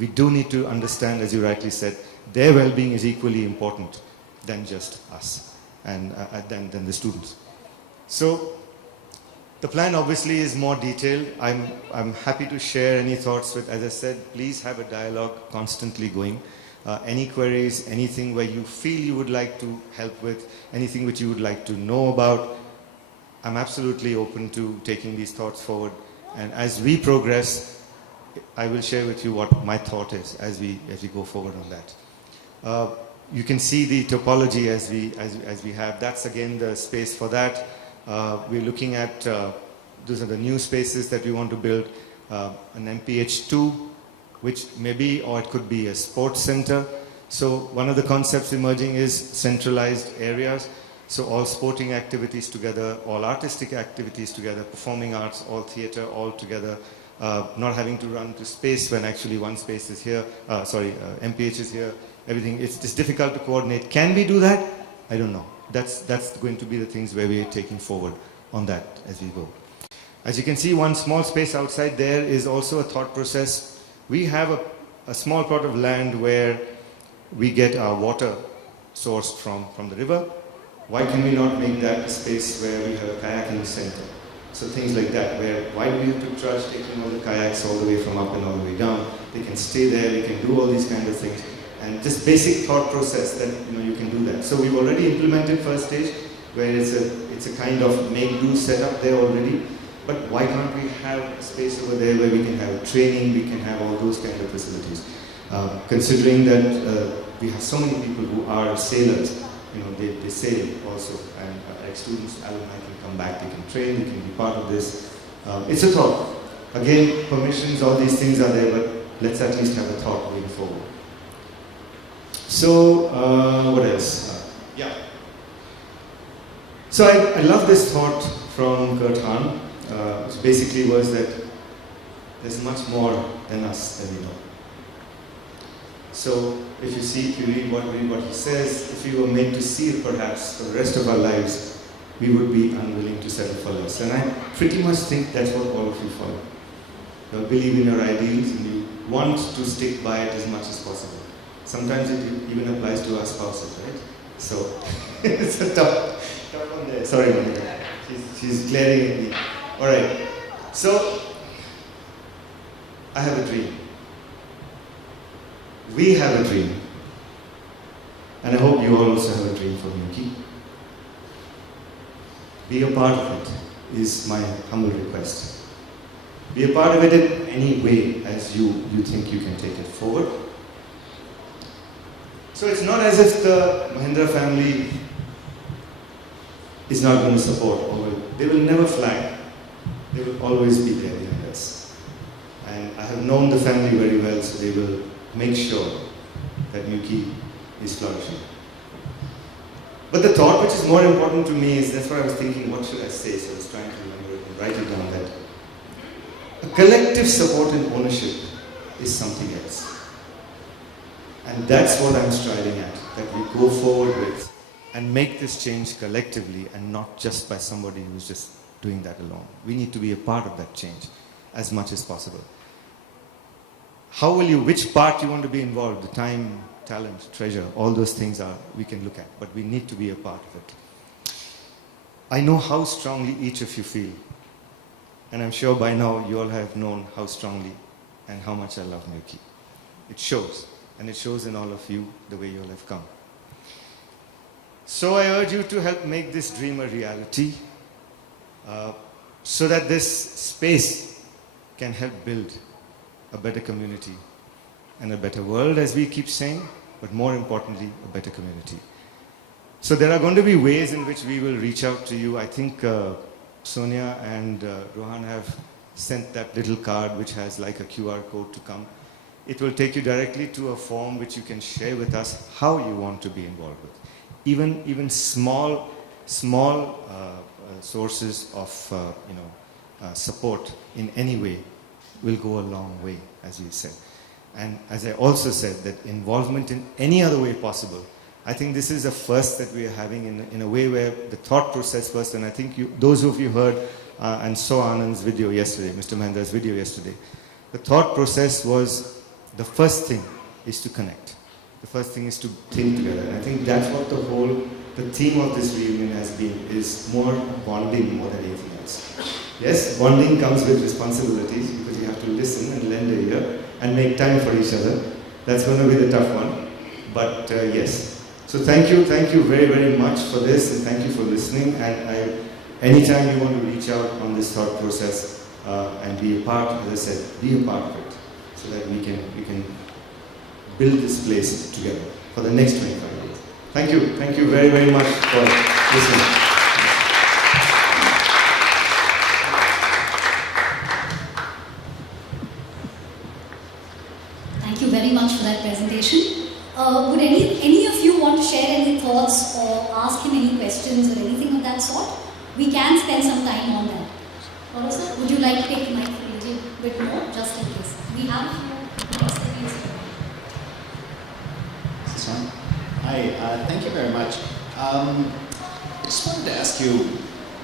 We do need to understand, as you rightly said, their well-being is equally important than just us and than the students. So the plan obviously is more detailed. I'm happy to share any thoughts with, as I said, please have a dialogue constantly going. Any queries, anything where you feel you would like to help with, anything which you would like to know about, I'm absolutely open to taking these thoughts forward. And as we progress, I will share with you what my thought is as we go forward on that. You can see the topology as we have. That's again the space for that. We're looking at, those are the new spaces that we want to build, an MPH2, which may be, or it could be a sports center. So one of the concepts emerging is centralized areas. So all sporting activities together, all artistic activities together, performing arts, all theater, all together, not having to run to space when actually one space is here, MPH is here, everything. It's difficult to coordinate. Can we do that? I don't know. That's going to be the things where we are taking forward on that as we go. As you can see, one small space outside there is also a thought process. We have a small plot of land where we get our water sourced from the river. Why can we not make that a space where we have a kayak in the center? So things like that, where why do we have to trudge taking all the kayaks all the way from up and all the way down? They can stay there, we can do all these kind of things. And just basic thought process that you can do that. So we've already implemented first stage, where it's a kind of make-do setup there already. But why can't we have a space over there where we can have training, we can have all those kind of facilities? Considering that we have so many people who are sailors, they sail also, and students, alumni can come back, they can train, they can be part of this. It's a thought. Again, permissions, all these things are there, but let's at least have a thought going forward. So, what else? So I love this thought from Kurt Hahn, which basically was that there's much more than us that we know. So if you read what he says, if we were made to see it perhaps for the rest of our lives, we would be unwilling to settle for less. And I pretty much think that's what all of you follow. You believe in your ideals and you want to stick by it as much as possible. Sometimes it even applies to our spouses, right? So it's a tough one there. Sorry, Mahindra. She's glaring at me. All right. So I have a dream. We have a dream. And I hope you all also have a dream for Yuki. Be a part of it is my humble request. Be a part of it in any way as you think you can take it forward. So it's not as if the Mahindra family is not going to support, or they will never flag. They will always be there behind us. And I have known the family very well, so they will make sure that Yuki is flourishing. But the thought which is more important to me is, that's what I was thinking, what should I say? So I was trying to remember it and write it down, that a collective support and ownership is something else. And that's what I'm striving at, that we go forward with and make this change collectively and not just by somebody who's just doing that alone. We need to be a part of that change as much as possible. How will you, which part you want to be involved, the time, talent, treasure, all those things we can look at, but we need to be a part of it. I know how strongly each of you feel, and I'm sure by now you all have known how strongly and how much I love Yuki. It shows, and it shows in all of you the way you all have come. So I urge you to help make this dream a reality, so that this space can help build a better community and a better world, as we keep saying, but more importantly, a better community. So there are going to be ways in which we will reach out to you. I think Sonia and Rohan have sent that little card which has like a QR code to come. It will take you directly to a form which you can share with us how you want to be involved with. Even small sources of support in any way will go a long way, as you said. And as I also said, that involvement in any other way possible. I think this is a first that we are having in a way where the thought process first, and I think those of you heard and saw Anand's video yesterday, Mr. Mahindra's video yesterday, the thought process was the first thing is to connect. The first thing is to think together. And I think that's what the theme of this reunion has been, is more bonding more than anything else. Yes, bonding comes with responsibilities because you have to listen and lend a ear and make time for each other. That's going to be the tough one. But yes. So thank you very, very much for this, and thank you for listening. And anytime you want to reach out on this thought process and be a part, as I said, be a part of it, so that we can build this place together for the next 25 years. Thank you very, very much for listening. Thank you very much for that presentation. Would any of you want to share any thoughts or ask him any questions or anything of that sort? We can spend some time on that. Also, would you like to take the mic for a little bit more, just in case? We have a few experience. This one? Hi, thank you very much. I just wanted to ask you,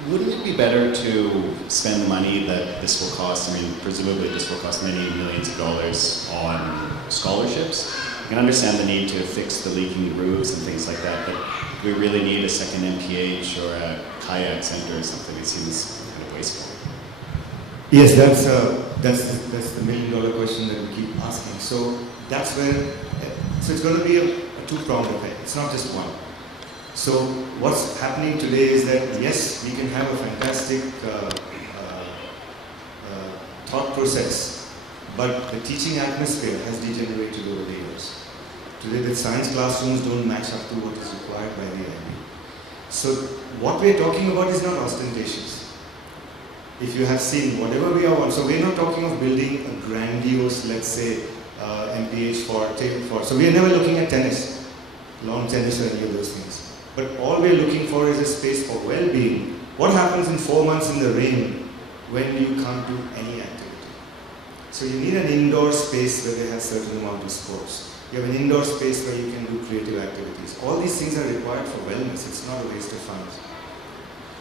wouldn't it be better to spend the money that this will cost? I mean, presumably this will cost many millions of dollars on scholarships. I can understand the need to fix the leaking roofs and things like that, but do we really need a second MPH or a kayak center or something? It seems kind of wasteful. Yes, that's the $1 million question that we keep asking. So that's where, so it's going to be a two-pronged affair. It's not just one. So what's happening today is that yes, we can have a fantastic thought process, but the teaching atmosphere has degenerated over the years. Today the science classrooms don't match up to what is required by the IB. So what we're talking about is not ostentatious. If you have seen whatever we are, so we're not talking of building a grandiose, let's say, MPH for, so we are never looking at tennis, lawn tennis or any of those things. But all we're looking for is a space for well-being. What happens in 4 months in the rain when you can't do any activity? So you need an indoor space where they have certain amount of sports. You have an indoor space where you can do creative activities. All these things are required for wellness. It's not a waste of funds.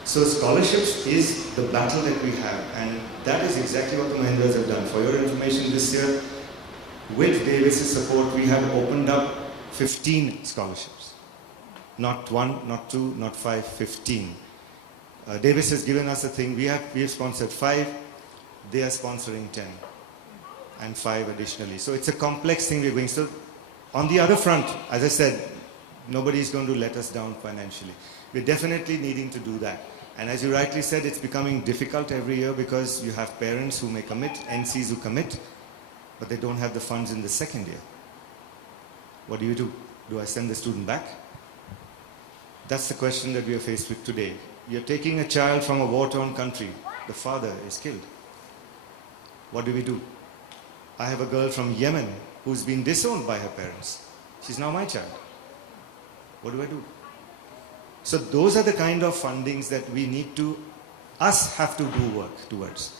So scholarships is the battle that we have, and that is exactly what the Mahindras have done. For your information, this year, with Davis's support, we have opened up 15 scholarships. Not 1, not 2, not 5, 15. Davis has given us a thing. We have sponsored 5. They are sponsoring 10. And 5 additionally. So it's a complex thing we're going. So on the other front, as I said, nobody is going to let us down financially. We're definitely needing to do that. And as you rightly said, it's becoming difficult every year because you have parents who may commit, NCs who commit, but they don't have the funds in the second year. What do? Do I send the student back? That's the question that we are faced with today. You're taking a child from a war-torn country. The father is killed. What do? I have a girl from Yemen who's been disowned by her parents. She's now my child. What do? So those are the kind of fundings that we need to, us have to do work towards,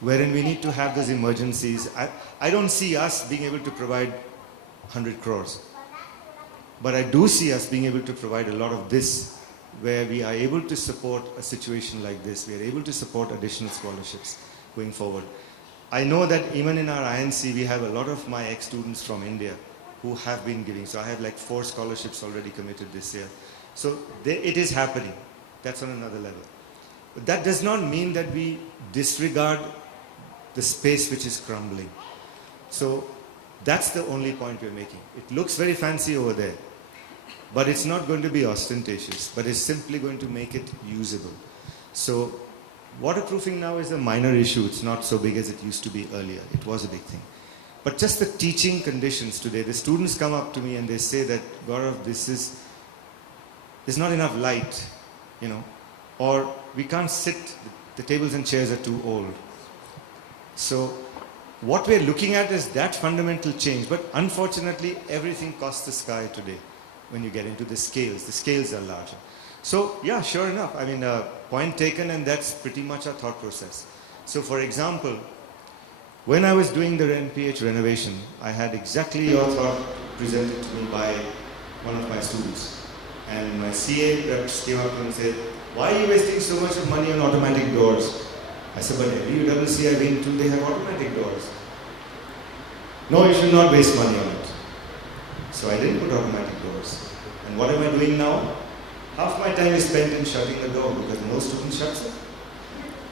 wherein we need to have those emergencies. I don't see us being able to provide 100 crores, but I do see us being able to provide a lot of this, where we are able to support a situation like this. We are able to support additional scholarships going forward. I know that even in our INC, we have a lot of my ex-students from India who have been giving. So I have like 4 scholarships already committed this year. So it is happening. That's on another level. But that does not mean that we disregard the space which is crumbling. So that's the only point we're making. It looks very fancy over there, but it's not going to be ostentatious, but it's simply going to make it usable. So waterproofing now is a minor issue. It's not so big as it used to be earlier. It was a big thing. But just the teaching conditions today, the students come up to me and they say that, Gaurav, there's not enough light, you know, or we can't sit, the tables and chairs are too old. So what we're looking at is that fundamental change, but unfortunately everything costs the sky today when you get into the scales are larger. So yeah, sure enough, I mean, point taken, and that's pretty much our thought process. So for example, when I was doing the NPH renovation, I had exactly your thought presented to me by one of my students. And my CA reps came up and said, why are you wasting so much of money on automatic doors? I said, but every UWC I've been to, they have automatic doors. No, you should not waste money on it. So I didn't put automatic doors. And what am I doing now? Half my time is spent in shutting the door because no student shuts it.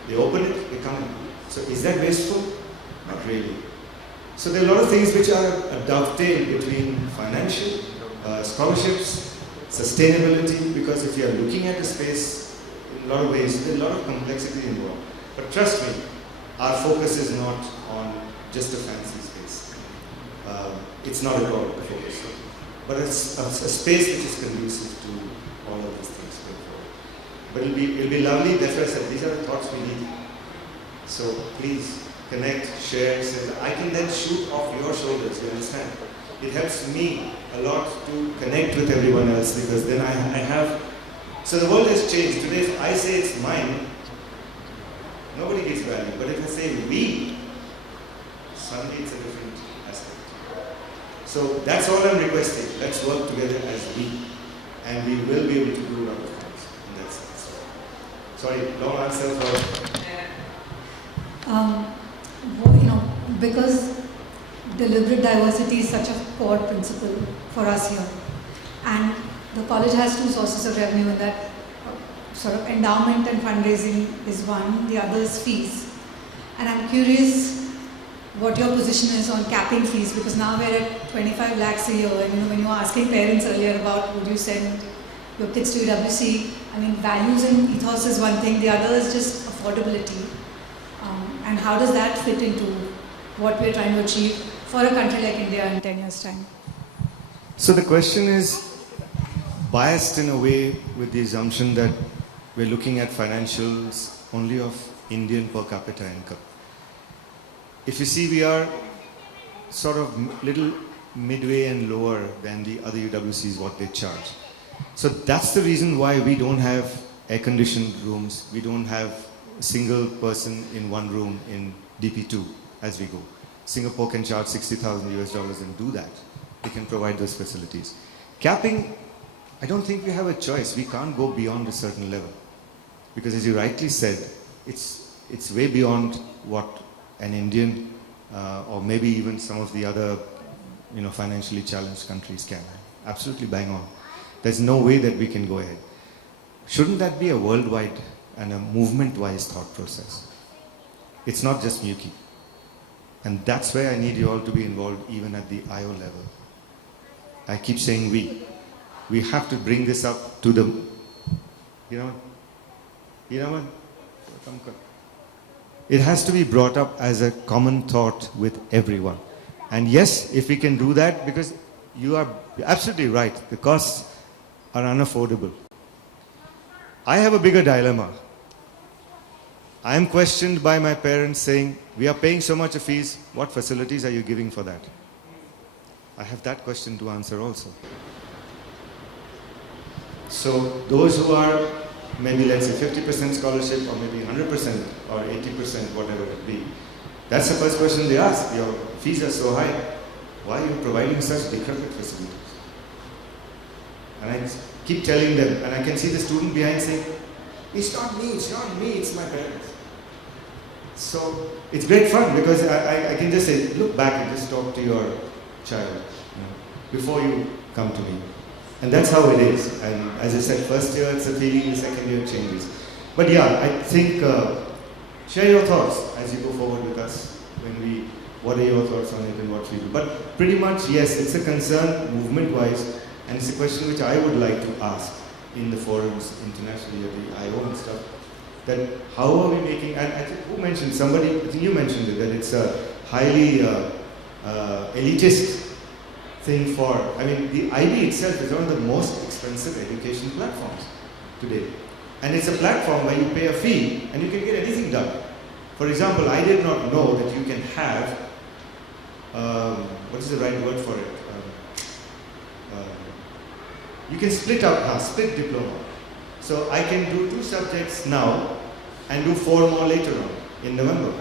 They open it, they come in. So is that wasteful? Not really. So there are a lot of things which are a dovetail between financial, scholarships, sustainability, because if you are looking at a space, in a lot of ways, there's a lot of complexity involved. But trust me, our focus is not on just a fancy space. It's not at all the focus. But it's a space which is conducive to all of these things going forward. But it'll be lovely, that's why I said, these are the thoughts we need. So please, connect, share, so I can then shoot off your shoulders, you understand? It helps me a lot to connect with everyone else, because then I have, so the world has changed. Today if I say it's mine, nobody gives value, but if I say we, suddenly it's a different aspect. So that's all I'm requesting, let's work together as we, and we will be able to do a lot of things in that sense. Sorry, long answer for... You know, because deliberate diversity is such a core principle for us here, and the college has two sources of revenue, and that sort of endowment and fundraising is one, the other is fees. And I'm curious what your position is on capping fees, because now we're at 25 lakhs a year, and you know, when you were asking parents earlier about would you send your kids to UWC, I mean, values and ethos is one thing, the other is just affordability. And how does that fit into what we're trying to achieve for a country like India in 10 years' time? So the question is biased in a way with the assumption that we're looking at financials only of Indian per capita income. If you see, we are sort of little midway and lower than the other UWCs what they charge. So that's the reason why we don't have air-conditioned rooms, we don't have a single person in one room in DP2 as we go. Singapore can charge $60,000 US and do that. They can provide those facilities. Capping, I don't think we have a choice. We can't go beyond a certain level. Because as you rightly said, it's way beyond what an Indian or maybe even some of the other financially challenged countries can. Absolutely bang on. There's no way that we can go ahead. Shouldn't that be a worldwide and a movement-wise thought process? It's not just Mukhi. And that's where I need you all to be involved even at the IO level. I keep saying we. We have to bring this up to the, it has to be brought up as a common thought with everyone. And yes, if we can do that, because you are absolutely right, the costs are unaffordable. I have a bigger dilemma. I am questioned by my parents saying, we are paying so much of fees, what facilities are you giving for that? I have that question to answer also. So those who are maybe let's say 50% scholarship or maybe 100% or 80%, whatever it be, that's the first question they ask. Your fees are so high, why are you providing such decrepit facilities? And I keep telling them, and I can see the student behind saying, it's not me, it's my parents. So it's great fun because I can just say, look back and just talk to your child before you come to me. And that's how it is. And as I said, first year it's a feeling, the second year it changes. But yeah, I think share your thoughts as you go forward with us. What are your thoughts on it and what we do? But pretty much, yes, it's a concern movement-wise, and it's a question which I would like to ask in the forums internationally, at the IO and stuff, that how are we making, and I think who mentioned, somebody, I think you mentioned it, that it's a highly elitist thing for, I mean, the IB itself is one of the most expensive education platforms today. And it's a platform where you pay a fee and you can get anything done. For example, I did not know that you can have, what is the right word for it? You can split diploma. So I can do 2 subjects now and do 4 more later on in November.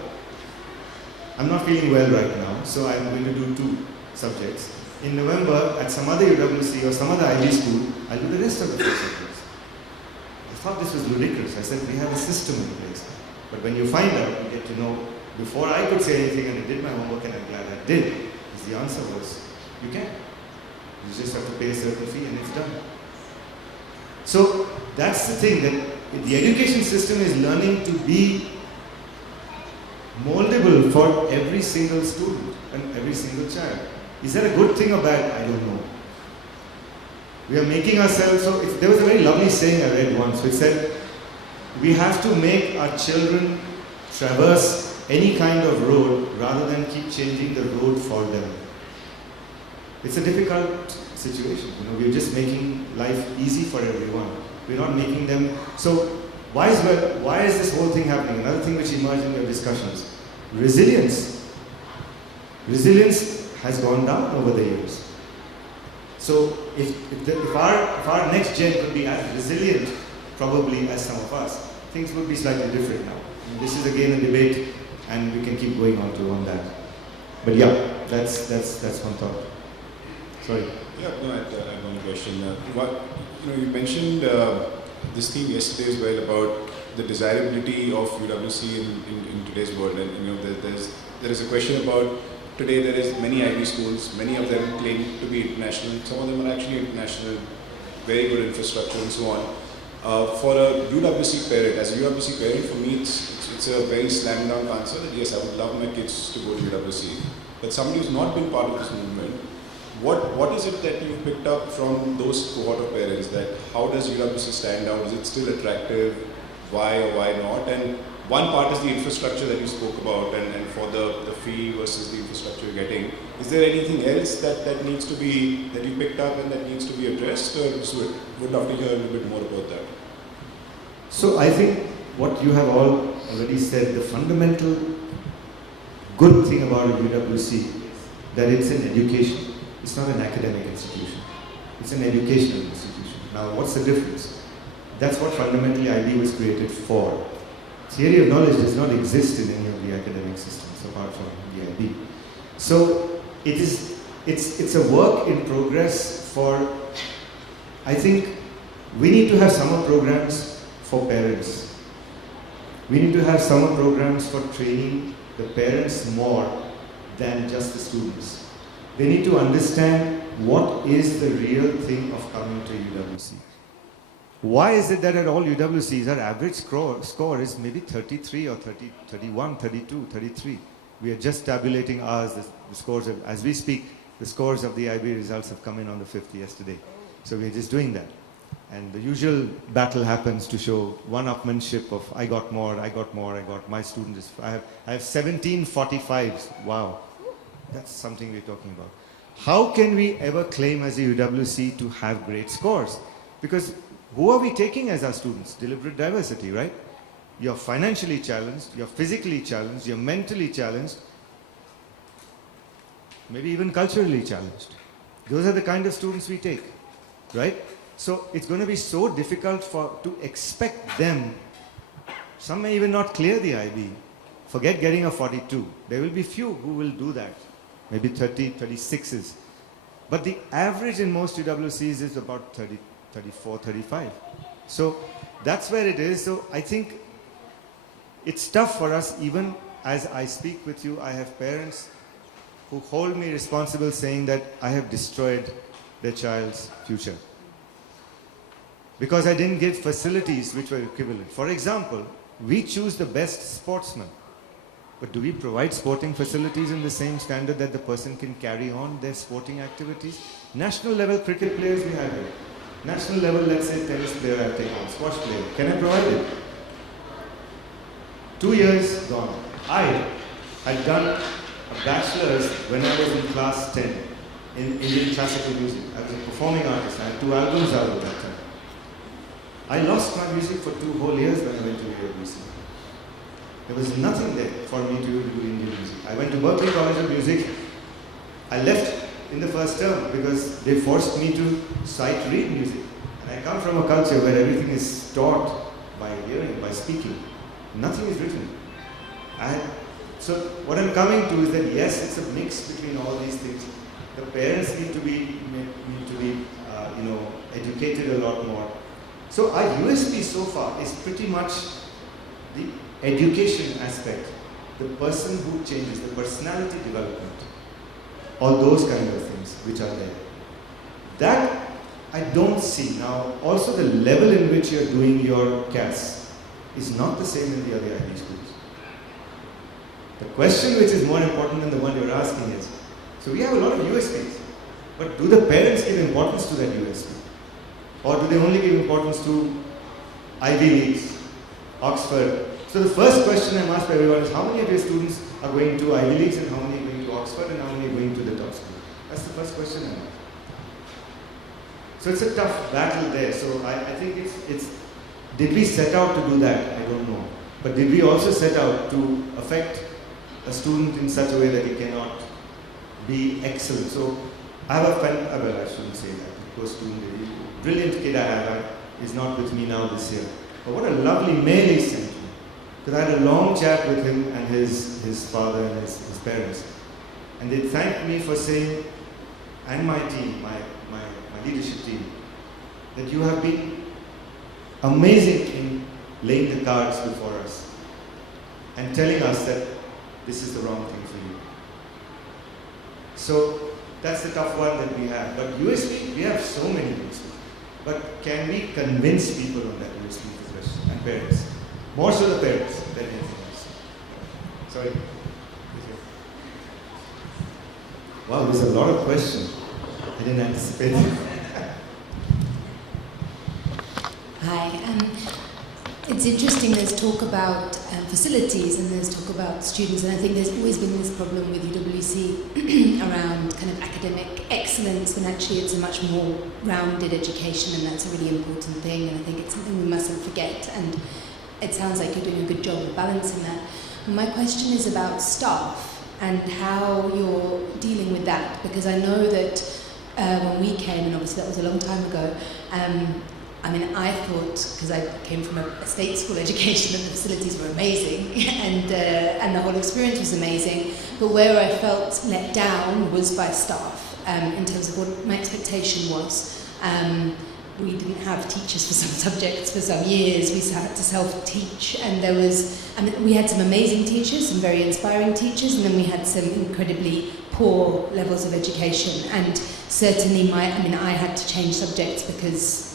I'm not feeling well right now, so I'm going to do 2 subjects. In November, at some other UWC or some other IB school, I'll do the rest of the 4 subjects. I thought this was ludicrous. I said, we have a system in place. But when you find out, you get to know, before I could say anything and I did my homework and I'm glad I did, because the answer was, you can. You just have to pay a certain fee and it's done. So that's the thing, that the education system is learning to be moldable for every single student and every single child. Is that a good thing or bad? I don't know. We are making ourselves, so there was a very lovely saying I read once which said, we have to make our children traverse any kind of road rather than keep changing the road for them. It's a difficult situation. We're just making life easy for everyone. We're not making them. So why is this whole thing happening? Another thing which emerged in your discussions: resilience. Resilience has gone down over the years. So if our next gen could be as resilient, probably as some of us, things would be slightly different now. And this is again a debate, and we can keep going on that. But yeah, that's one thought. Sorry. Yeah, no, I have one question. You mentioned this theme yesterday as well about the desirability of UWC in today's world, and there is a question about today there is many IB schools, many of them claim to be international, some of them are actually international, very good infrastructure and so on. For a UWC parent, as a UWC parent, for me it's a very slam dunk answer that yes, I would love my kids to go to UWC. But somebody who's not been part of this movement, what is it that you picked up from those cohort of parents, that how does UWC stand out? Is it still attractive? Why or why not? And one part is the infrastructure that you spoke about, and for the fee versus the infrastructure you're getting. Is there anything else that needs to be, that you picked up and that needs to be addressed? Or would love to hear a little bit more about that. So I think what you have all already said, the fundamental good thing about a UWC, that it's an education. It's not an academic institution. It's an educational institution. Now, what's the difference? That's what fundamentally IB was created for. Theory of knowledge does not exist in any of the academic systems apart from the IB. So it's a work in progress for, I think, we need to have summer programs for parents. We need to have summer programs for training the parents more than just the students. They need to understand what is the real thing of coming to UWC. Why is it that at all UWCs our average score is maybe 33 or 30, 31, 32, 33? We are just tabulating ours. The scores as we speak, the scores of the IB results have come in on the 5th yesterday. So we're just doing that. And the usual battle happens to show one-upmanship of I got more, my student is, I have 17 45s. Wow. That's something we're talking about. How can we ever claim as a UWC to have great scores? Because who are we taking as our students? Deliberate diversity, right? You're financially challenged, you're physically challenged, you're mentally challenged, maybe even culturally challenged. Those are the kind of students we take, right? So it's going to be so difficult to expect them. Some may even not clear the IB. Forget getting a 42. There will be few who will do that. Maybe 30, 36s. But the average in most UWCs is about 30, 34, 35. So that's where it is. So I think it's tough for us. Even as I speak with you, I have parents who hold me responsible saying that I have destroyed their child's future. Because I didn't give facilities which were equivalent. For example, we choose the best sportsmen. But do we provide sporting facilities in the same standard that the person can carry on their sporting activities? National level cricket players we have here. National level, let's say, tennis player I'll take on, squash player. Can I provide it? 2 years gone. I had done a bachelor's when I was in class 10. in Indian classical music. I was a performing artist. I had 2 albums out at that time. I lost my music for 2 whole years when I went to UWC. There was nothing there for me to do Indian music. I went to Berklee College of Music. I left in the first term because they forced me to sight read music. And I come from a culture where everything is taught by hearing, by speaking. Nothing is written. So what I'm coming to is that yes, it's a mix between all these things. The parents need to be educated a lot more. So our USP so far is pretty much the education aspect, the person who changes, the personality development, all those kind of things which are there. That I don't see. Now, also the level in which you're doing your CAS is not the same in the other IB schools. The question which is more important than the one you're asking is, so we have a lot of USPs, but do the parents give importance to that USP? Or do they only give importance to Ivy Leagues, Oxford? So the first question I'm asked by everyone is, how many of your students are going to Ivy Leagues and how many are going to Oxford and how many are going to the top school? That's the first question I'm asked. So it's a tough battle there. So I think it's did we set out to do that? I don't know. But did we also set out to affect a student in such a way that he cannot be excellent? So I have a friend, well, I shouldn't say that, poor student, a brilliant kid I have, is not with me now this year. But what a lovely mail he sent me. Because I had a long chat with him and his father and his parents. And they thanked me for saying, and my team, my leadership team, that you have been amazing in laying the cards before us and telling us that this is the wrong thing for you. So that's the tough one that we have. But USP, we have so many USP. But can we convince people on that USP question? And parents. More so the parents than anything else. Sorry. Wow, there's a lot of questions. I didn't anticipate it. Hi. It's interesting, there's talk about facilities and there's talk about students, and I think there's always been this problem with UWC around kind of academic excellence, when actually it's a much more rounded education, and that's a really important thing, and I think it's something we mustn't forget, and it sounds like you're doing a good job of balancing that. My question is about staff and how you're dealing with that, because I know that when we came, and obviously that was a long time ago, I thought, because I came from a state school education, and the facilities were amazing, and the whole experience was amazing, but where I felt let down was by staff, in terms of what my expectation was. We didn't have teachers for some subjects for some years, we had to self-teach, and we had some amazing teachers, some very inspiring teachers, and then we had some incredibly poor levels of education, and certainly I had to change subjects because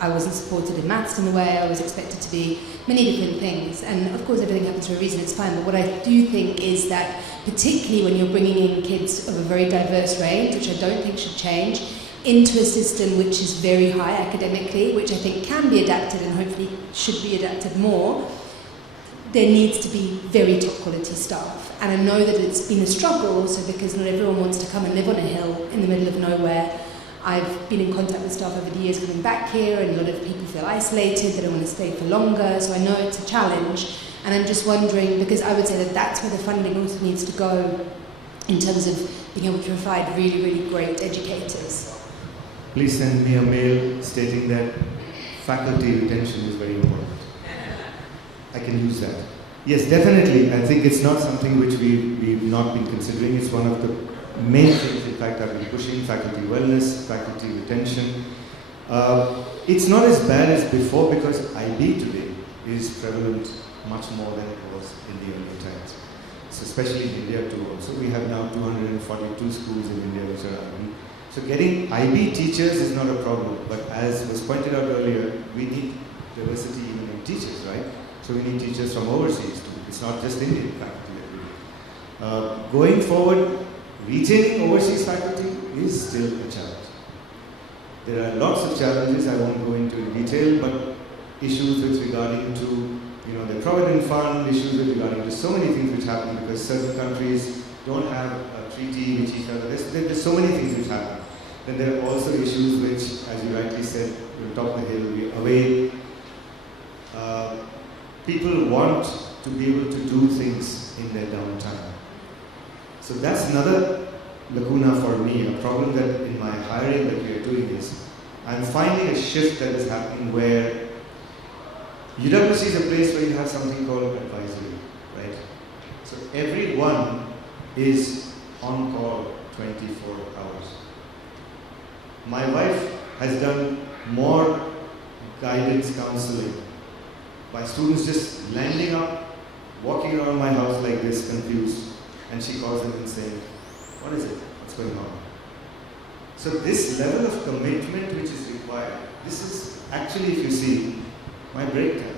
I wasn't supported in maths in the way I was expected to be, many different things. And of course everything happens for a reason, it's fine. But what I do think is that particularly when you're bringing in kids of a very diverse range, which I don't think should change, into a system which is very high academically, which I think can be adapted and hopefully should be adapted more, there needs to be very top quality staff. And I know that it's been a struggle also because not everyone wants to come and live on a hill in the middle of nowhere. I've been in contact with staff over the years coming back here, and a lot of people feel isolated, they don't want to stay for longer, so I know it's a challenge. And I'm just wondering, because I would say that that's where the funding also needs to go in terms of being able to provide really, really great educators. Please send me a mail stating that faculty retention is very important. I can use that. Yes, definitely. I think it's not something which we've not been considering. It's one of the main things, in fact, I've been pushing: faculty wellness, faculty retention. It's not as bad as before because IB today is prevalent much more than it was in the earlier times. So especially in India too. Also, we have now 242 schools in India which are IB. So getting IB teachers is not a problem, but as was pointed out earlier, we need diversity even in teachers, right? So we need teachers from overseas too. It's not just Indian faculty that we need. Going forward, retaining overseas faculty is still a challenge. There are lots of challenges, I won't go into in detail, but issues with regarding to the Provident Fund, issues with regarding to so many things which happen because certain countries don't have a treaty with each other. There's so many things which happen. Then there are also issues which, as you rightly said, we're top of the hill, we're away. People want to be able to do things in their downtime. So that's another lacuna for me, a problem that in my hiring that we are doing is, I'm finding a shift that is happening where UWC is a place where you have something called advisory, right? So everyone is on call 24 hours. My wife has done more guidance counseling by students just landing up, walking around my house like this, confused, and she calls them and saying, what is it? What's going on? So this level of commitment which is required, this is actually, if you see, my break time.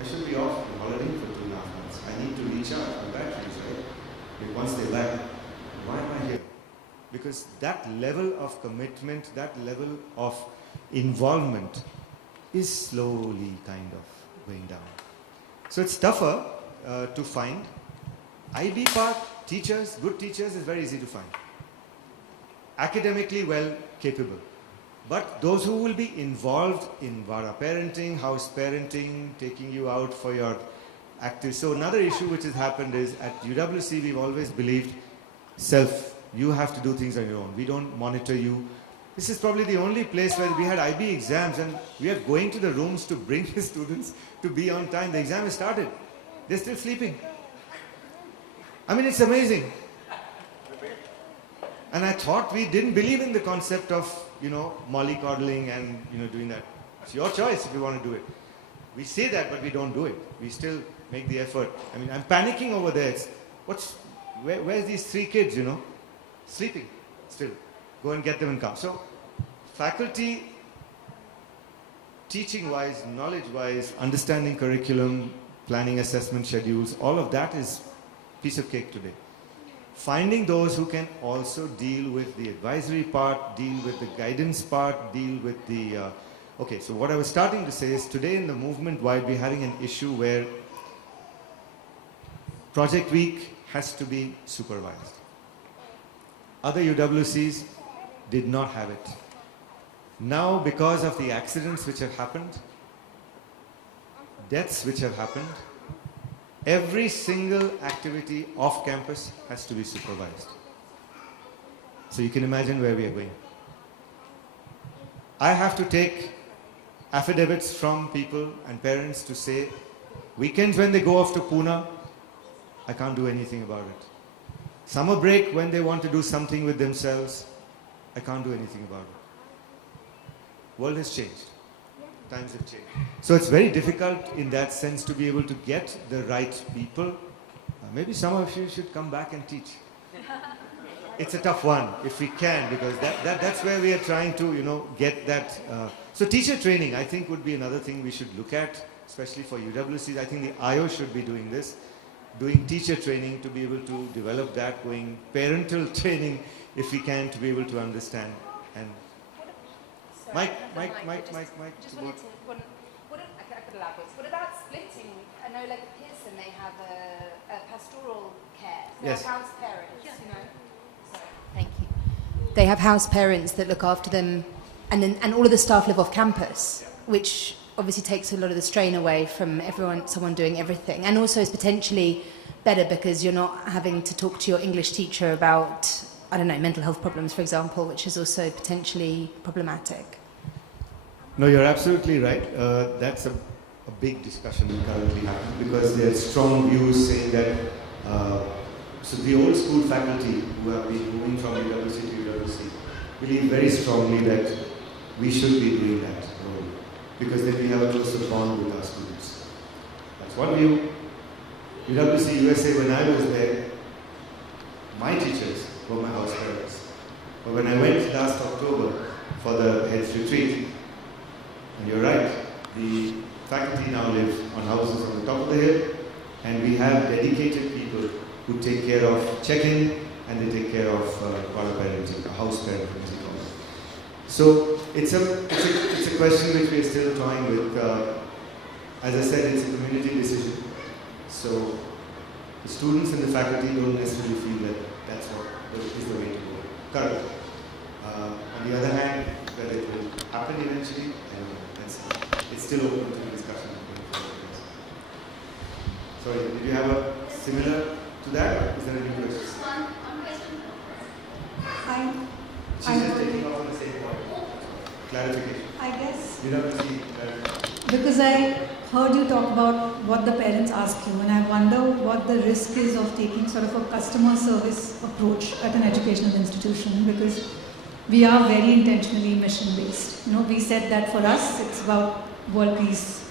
I should be off on holiday for 2.5 months. I need to recharge my batteries, right? But once they're back, why am I here? Because that level of commitment, that level of involvement is slowly kind of going down. So it's tougher to find. IB part, teachers, good teachers is very easy to find. Academically well capable. But those who will be involved in Vara parenting, house parenting, taking you out for your active. So another issue which has happened is at UWC we've always believed you have to do things on your own. We don't monitor you. This is probably the only place where we had IB exams and we are going to the rooms to bring the students to be on time. The exam has started. They're still sleeping. I mean, it's amazing. And I thought we didn't believe in the concept of, mollycoddling and, doing that. It's your choice if you want to do it. We say that, but we don't do it. We still make the effort. I mean, I'm panicking over there. Where's these 3 kids, sleeping still. Go and get them and come. So, faculty, teaching-wise, knowledge-wise, understanding curriculum, planning assessment schedules, all of that is piece of cake today. Finding those who can also deal with the advisory part, deal with the guidance part, deal with the... Okay, so what I was starting to say is today in the movement, while we're having an issue where Project Week has to be supervised. Other UWCs did not have it. Now, because of the accidents which have happened, deaths which have happened, every single activity off campus has to be supervised. So you can imagine where we are going. I have to take affidavits from people and parents to say, weekends when they go off to Pune, I can't do anything about it. Summer break when they want to do something with themselves, I can't do anything about it. World has changed. Times have changed. So it's very difficult in that sense to be able to get the right people. Maybe some of you should come back and teach. It's a tough one if we can, because that's where we are trying to get that. So teacher training I think would be another thing we should look at, especially for UWCs. I think the IO should be doing this, doing teacher training to be able to develop that, going parental training if we can, to be able to understand. And Mike. Just wanted to, I could elaborate. What about splitting? I know like at Pearson they have a pastoral care. They Yes. have house parents, Sorry. Thank you. They have house parents that look after them, and all of the staff live off campus, which obviously takes a lot of the strain away from someone doing everything, and also is potentially better because you're not having to talk to your English teacher about, I don't know, mental health problems, for example, which is also potentially problematic. No, you're absolutely right. That's a big discussion currently happening because there are strong views saying that so the old school faculty who have been moving from UWC to UWC believe very strongly that we should be doing that role because then we have a closer bond with our students. That's one view. UWC USA, when I was there, my teachers were my house parents. But when I went last October for the health retreat, and you're right, the faculty now live on houses on the top of the hill, and we have dedicated people who take care of check-in and they take care of parenting, house parenting as we call it. So it's a question which we are still toying with. As I said, it's a community decision. So the students and the faculty don't necessarily feel that that's what is the way to go currently. On the other hand, whether it will happen eventually, I don't know. It's still open to discussion. Sorry, did you have a similar to that, or is there any question? She's just taking off on the same point. Clarification. I guess. You don't see clarification. Because I heard you talk about what the parents ask you, and I wonder what the risk is of taking sort of a customer service approach at an educational institution, because we are very intentionally mission-based. We said that for us, it's about world peace.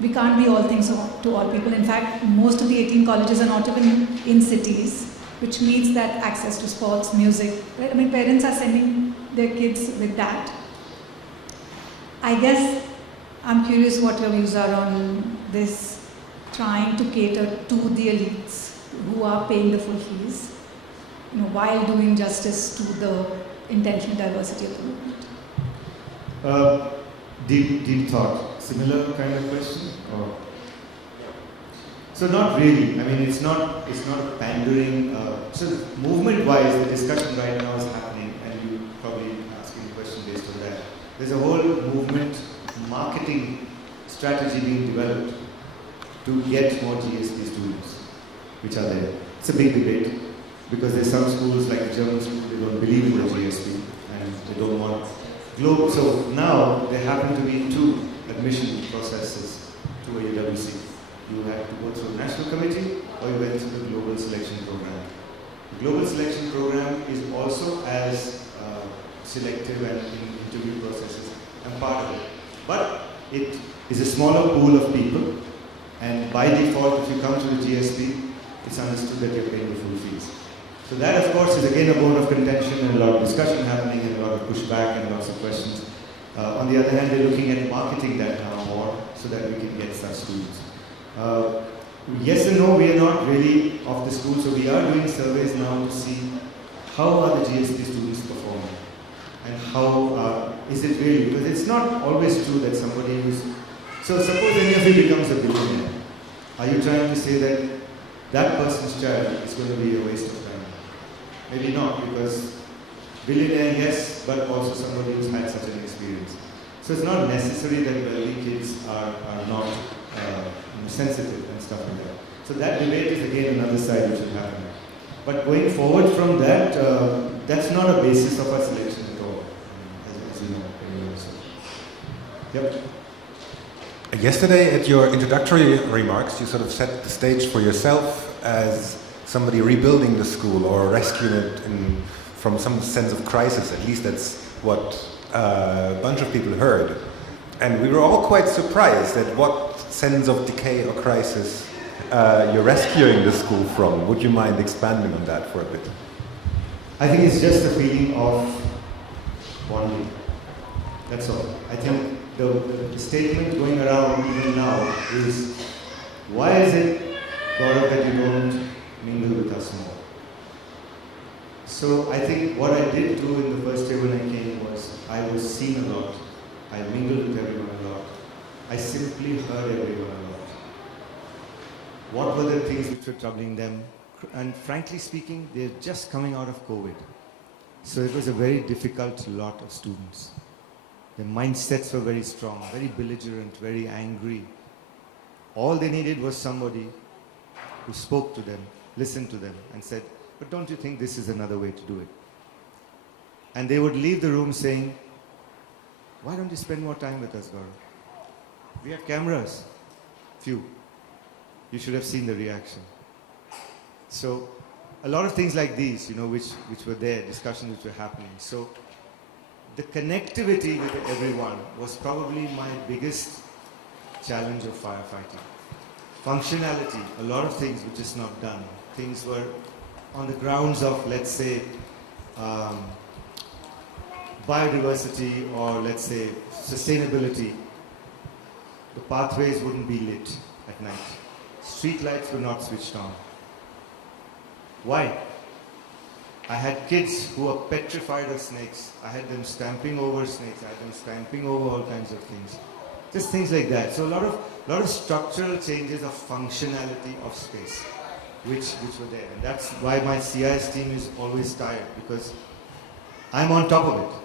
We can't be all things to all people. In fact, most of the 18 colleges are not even in cities, which means that access to sports, music, right? I mean, parents are sending their kids with that. I guess I'm curious what your views are on this, trying to cater to the elites who are paying the full fees, while doing justice to the intentional diversity of the movement. Deep thought. Similar kind of question? Or? So not really. I mean, it's not a pandering. So movement-wise, the discussion right now is happening, and you probably asking a question based on that. There's a whole movement marketing strategy being developed to get more GSP students, which are there. It's a big debate because there's some schools like the German school, they don't believe in the GSP and they don't want global. So now there happen to be two admission processes to a UWC. You had to go through a national committee or you went through the global selection program. The global selection program is also as selective and interview processes and part of it. But it is a smaller pool of people, and by default, if you come to the GSP, it's understood that you're paying the full fees. So that, of course, is again a bone of contention and a lot of discussion happening and a lot of pushback and lots of questions. On the other hand, they're looking at marketing that now more so that we can get such students. Yes and no, we are not really of the school, so we are doing surveys now to see how are the GSP students performing and how is it really, because it's not always true that somebody who's, so suppose any of you becomes a billionaire, are you trying to say that that person's child is going to be a waste of time? Maybe not, because billionaire, yes, but also somebody who's had such an experience. So it's not necessary that wealthy kids are not sensitive and stuff like that. So that debate is again another side which will happen. But going forward from that, that's not a basis of our selection at all, as you know. Yep. Yesterday at your introductory remarks, you sort of set the stage for yourself as somebody rebuilding the school or rescuing it from some sense of crisis. At least that's what a bunch of people heard. And we were all quite surprised at what sense of decay or crisis you're rescuing the school from. Would you mind expanding on that for a bit? I think it's just a feeling of bonding. That's all. I think the statement going around even now is, why is it, Gaurav, that you don't mingle with us more? So I think what I did do in the first year when I came was, I was seen a lot. I mingled with everyone a lot. I simply heard everyone a lot. What were the things which were troubling them? And frankly speaking, they're just coming out of COVID. So it was a very difficult lot of students. Their mindsets were very strong, very belligerent, very angry. All they needed was somebody who spoke to them, listened to them, and said, but don't you think this is another way to do it? And they would leave the room saying, why don't you spend more time with us, Gaurav? We have cameras. Few. You should have seen the reaction. So, a lot of things like these, which were there, discussions which were happening. So, the connectivity with everyone was probably my biggest challenge of firefighting. Functionality, a lot of things were just not done. Things were on the grounds of, let's say, biodiversity or, let's say, sustainability. The pathways wouldn't be lit at night. Street lights were not switched on. Why? I had kids who were petrified of snakes. I had them stamping over snakes. I had them stamping over all kinds of things. Just things like that. So a lot of structural changes of functionality of space. which were there. And that's why my CIS team is always tired, because I'm on top of it.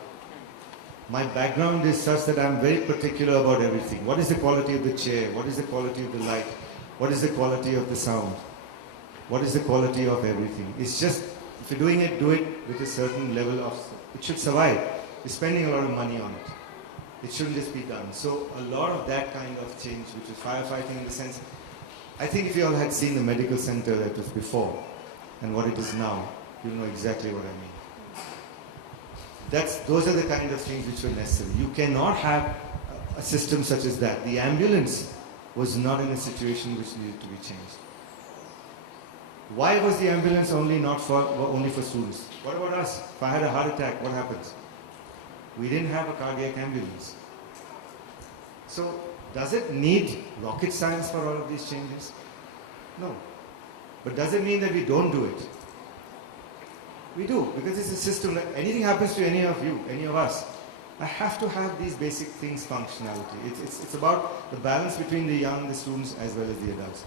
My background is such that I'm very particular about everything. What is the quality of the chair? What is the quality of the light? What is the quality of the sound? What is the quality of everything? It's just, if you're doing it, do it with a certain level of, it should survive. You're spending a lot of money on it. It shouldn't just be done. So a lot of that kind of change, which is firefighting in the sense, I think if you all had seen the medical center that was before and what it is now, you'll know exactly what I mean. Those are the kind of things which were necessary. You cannot have a system such as that. The ambulance was not in a situation which needed to be changed. Why was the ambulance only for students? What about us? If I had a heart attack, what happens? We didn't have a cardiac ambulance. So, does it need rocket science for all of these changes? No. But does it mean that we don't do it? We do, because it's a system that anything happens to any of you, any of us, I have to have these basic things functionality. It's about the balance between the young, the students, as well as the adults.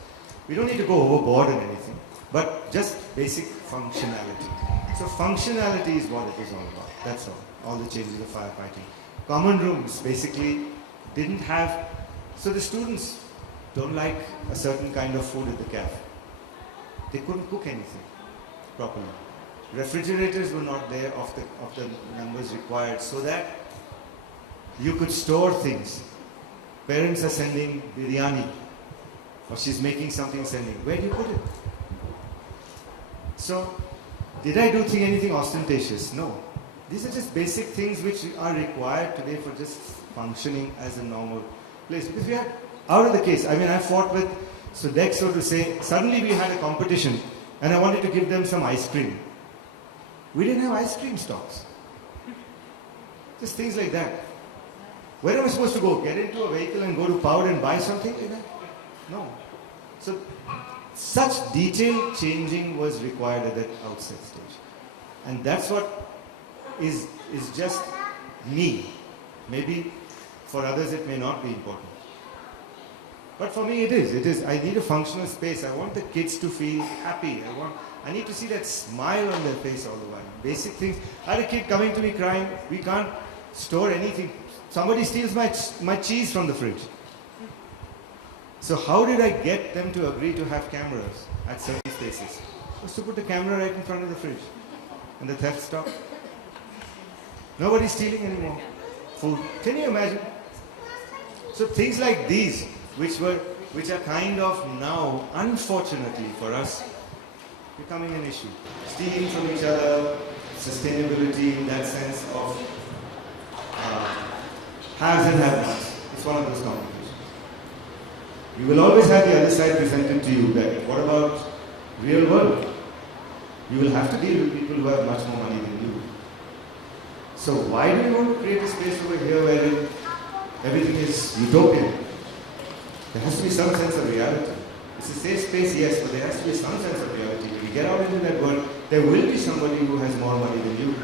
We don't need to go overboard in anything, but just basic functionality. So functionality is what it is all about. That's all the changes of firefighting. Common rooms basically didn't have, so the students don't like a certain kind of food at the cafe. They couldn't cook anything properly. Refrigerators were not there of the numbers required, so that you could store things. Parents are sending biryani, or she's making something sending. Where do you put it? So, did I do anything ostentatious? No. These are just basic things which are required today for just functioning as a normal place. Because we had, out of the case, I mean, I fought with Sodexo to say, suddenly we had a competition and I wanted to give them some ice cream. We didn't have ice cream stocks. Just things like that. Where am I supposed to go? Get into a vehicle and go to Power and buy something like that? No. So, such detailed changing was required at that outset stage. And that's what is just me. Maybe for others it may not be important. But for me it is. I need a functional space. I want the kids to feel happy. I need to see that smile on their face all the while. Basic things. I had a kid coming to me crying, we can't store anything. Somebody steals my cheese from the fridge. So how did I get them to agree to have cameras at certain places? Was to put the camera right in front of the fridge. And the theft stopped. Nobody's stealing anymore. Food. Can you imagine? So things like these, which are kind of now, unfortunately for us, becoming an issue. Stealing from each other, sustainability in that sense of haves and have-nots. It's one of those complications. You will always have the other side presented to you that what about real world? You will have to deal with people who have much more money than you. So why do you want to create a space over here where everything is utopian? There has to be some sense of reality. It's a safe space, yes, but there has to be some sense of reality. When you get out into that world, there will be somebody who has more money than you.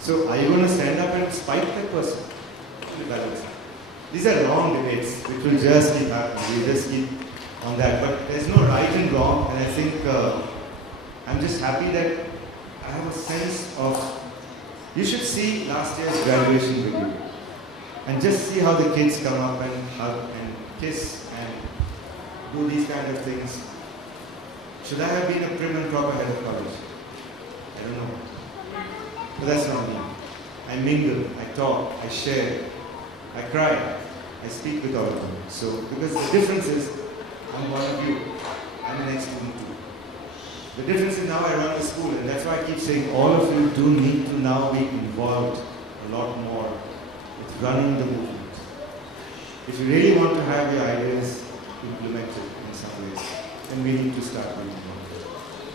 So are you going to stand up and spite that person? These are long debates which will just keep happening. We just keep on that. But there's no right and wrong, and I think I'm just happy that I have a sense of, you should see last year's graduation video and just see how the kids come up and hug and kiss and do these kind of things. Should I have been a prim and proper head of college? I don't know. But that's not me. I mingle, I talk, I share, I cry, I speak with all of them. So, because the difference is, I'm one of you. I'm an ex-student too. The difference is now I run the school, and that's why I keep saying all of you do need to now be involved a lot more with running the movement. If you really want to have your ideas implemented in some ways, then we need to start doing it.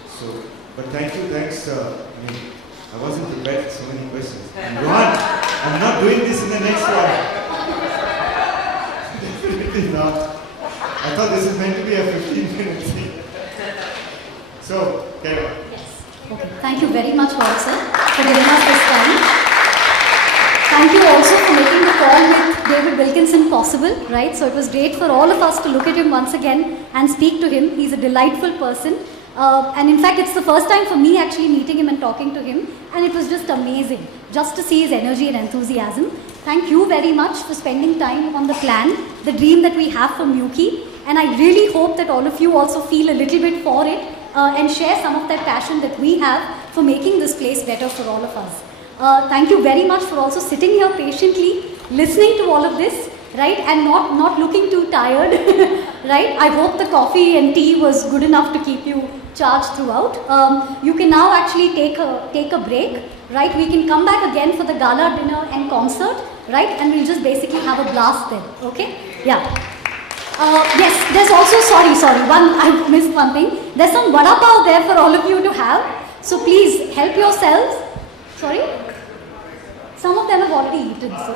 So, but thank you, thanks. I wasn't prepared for so many questions. And Rohan, I'm not doing this in the next one. Definitely not. I thought this is meant to be a 15-minute thing. So, carry on. Yes. Okay. Thank you very much, Gaurav sir, for giving us this time. Thank you also for making the call with David Wilkinson possible, right? So it was great for all of us to look at him once again and speak to him. He's a delightful person. And in fact, it's the first time for me actually meeting him and talking to him, and it was just amazing just to see his energy and enthusiasm. Thank you very much for spending time on the plan, the dream that we have for Muki, and I really hope that all of you also feel a little bit for it and share some of that passion that we have for making this place better for all of us. Thank you very much for also sitting here patiently, listening to all of this, right, and not looking too tired, right. I hope the coffee and tea was good enough to keep you charged throughout. You can now actually take a break, right. We can come back again for the gala dinner and concert, right, and we'll just basically have a blast then, okay? Yeah. Yes, there's also, sorry, I missed one thing. There's some vada pav there for all of you to have, so please help yourselves. Sorry? Some of them have already eaten, so.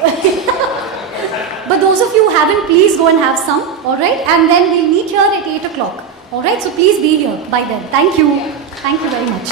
But those of you who haven't, please go and have some, alright? And then we'll meet here at 8 o'clock, alright? So please be here by then. Thank you. Thank you very much.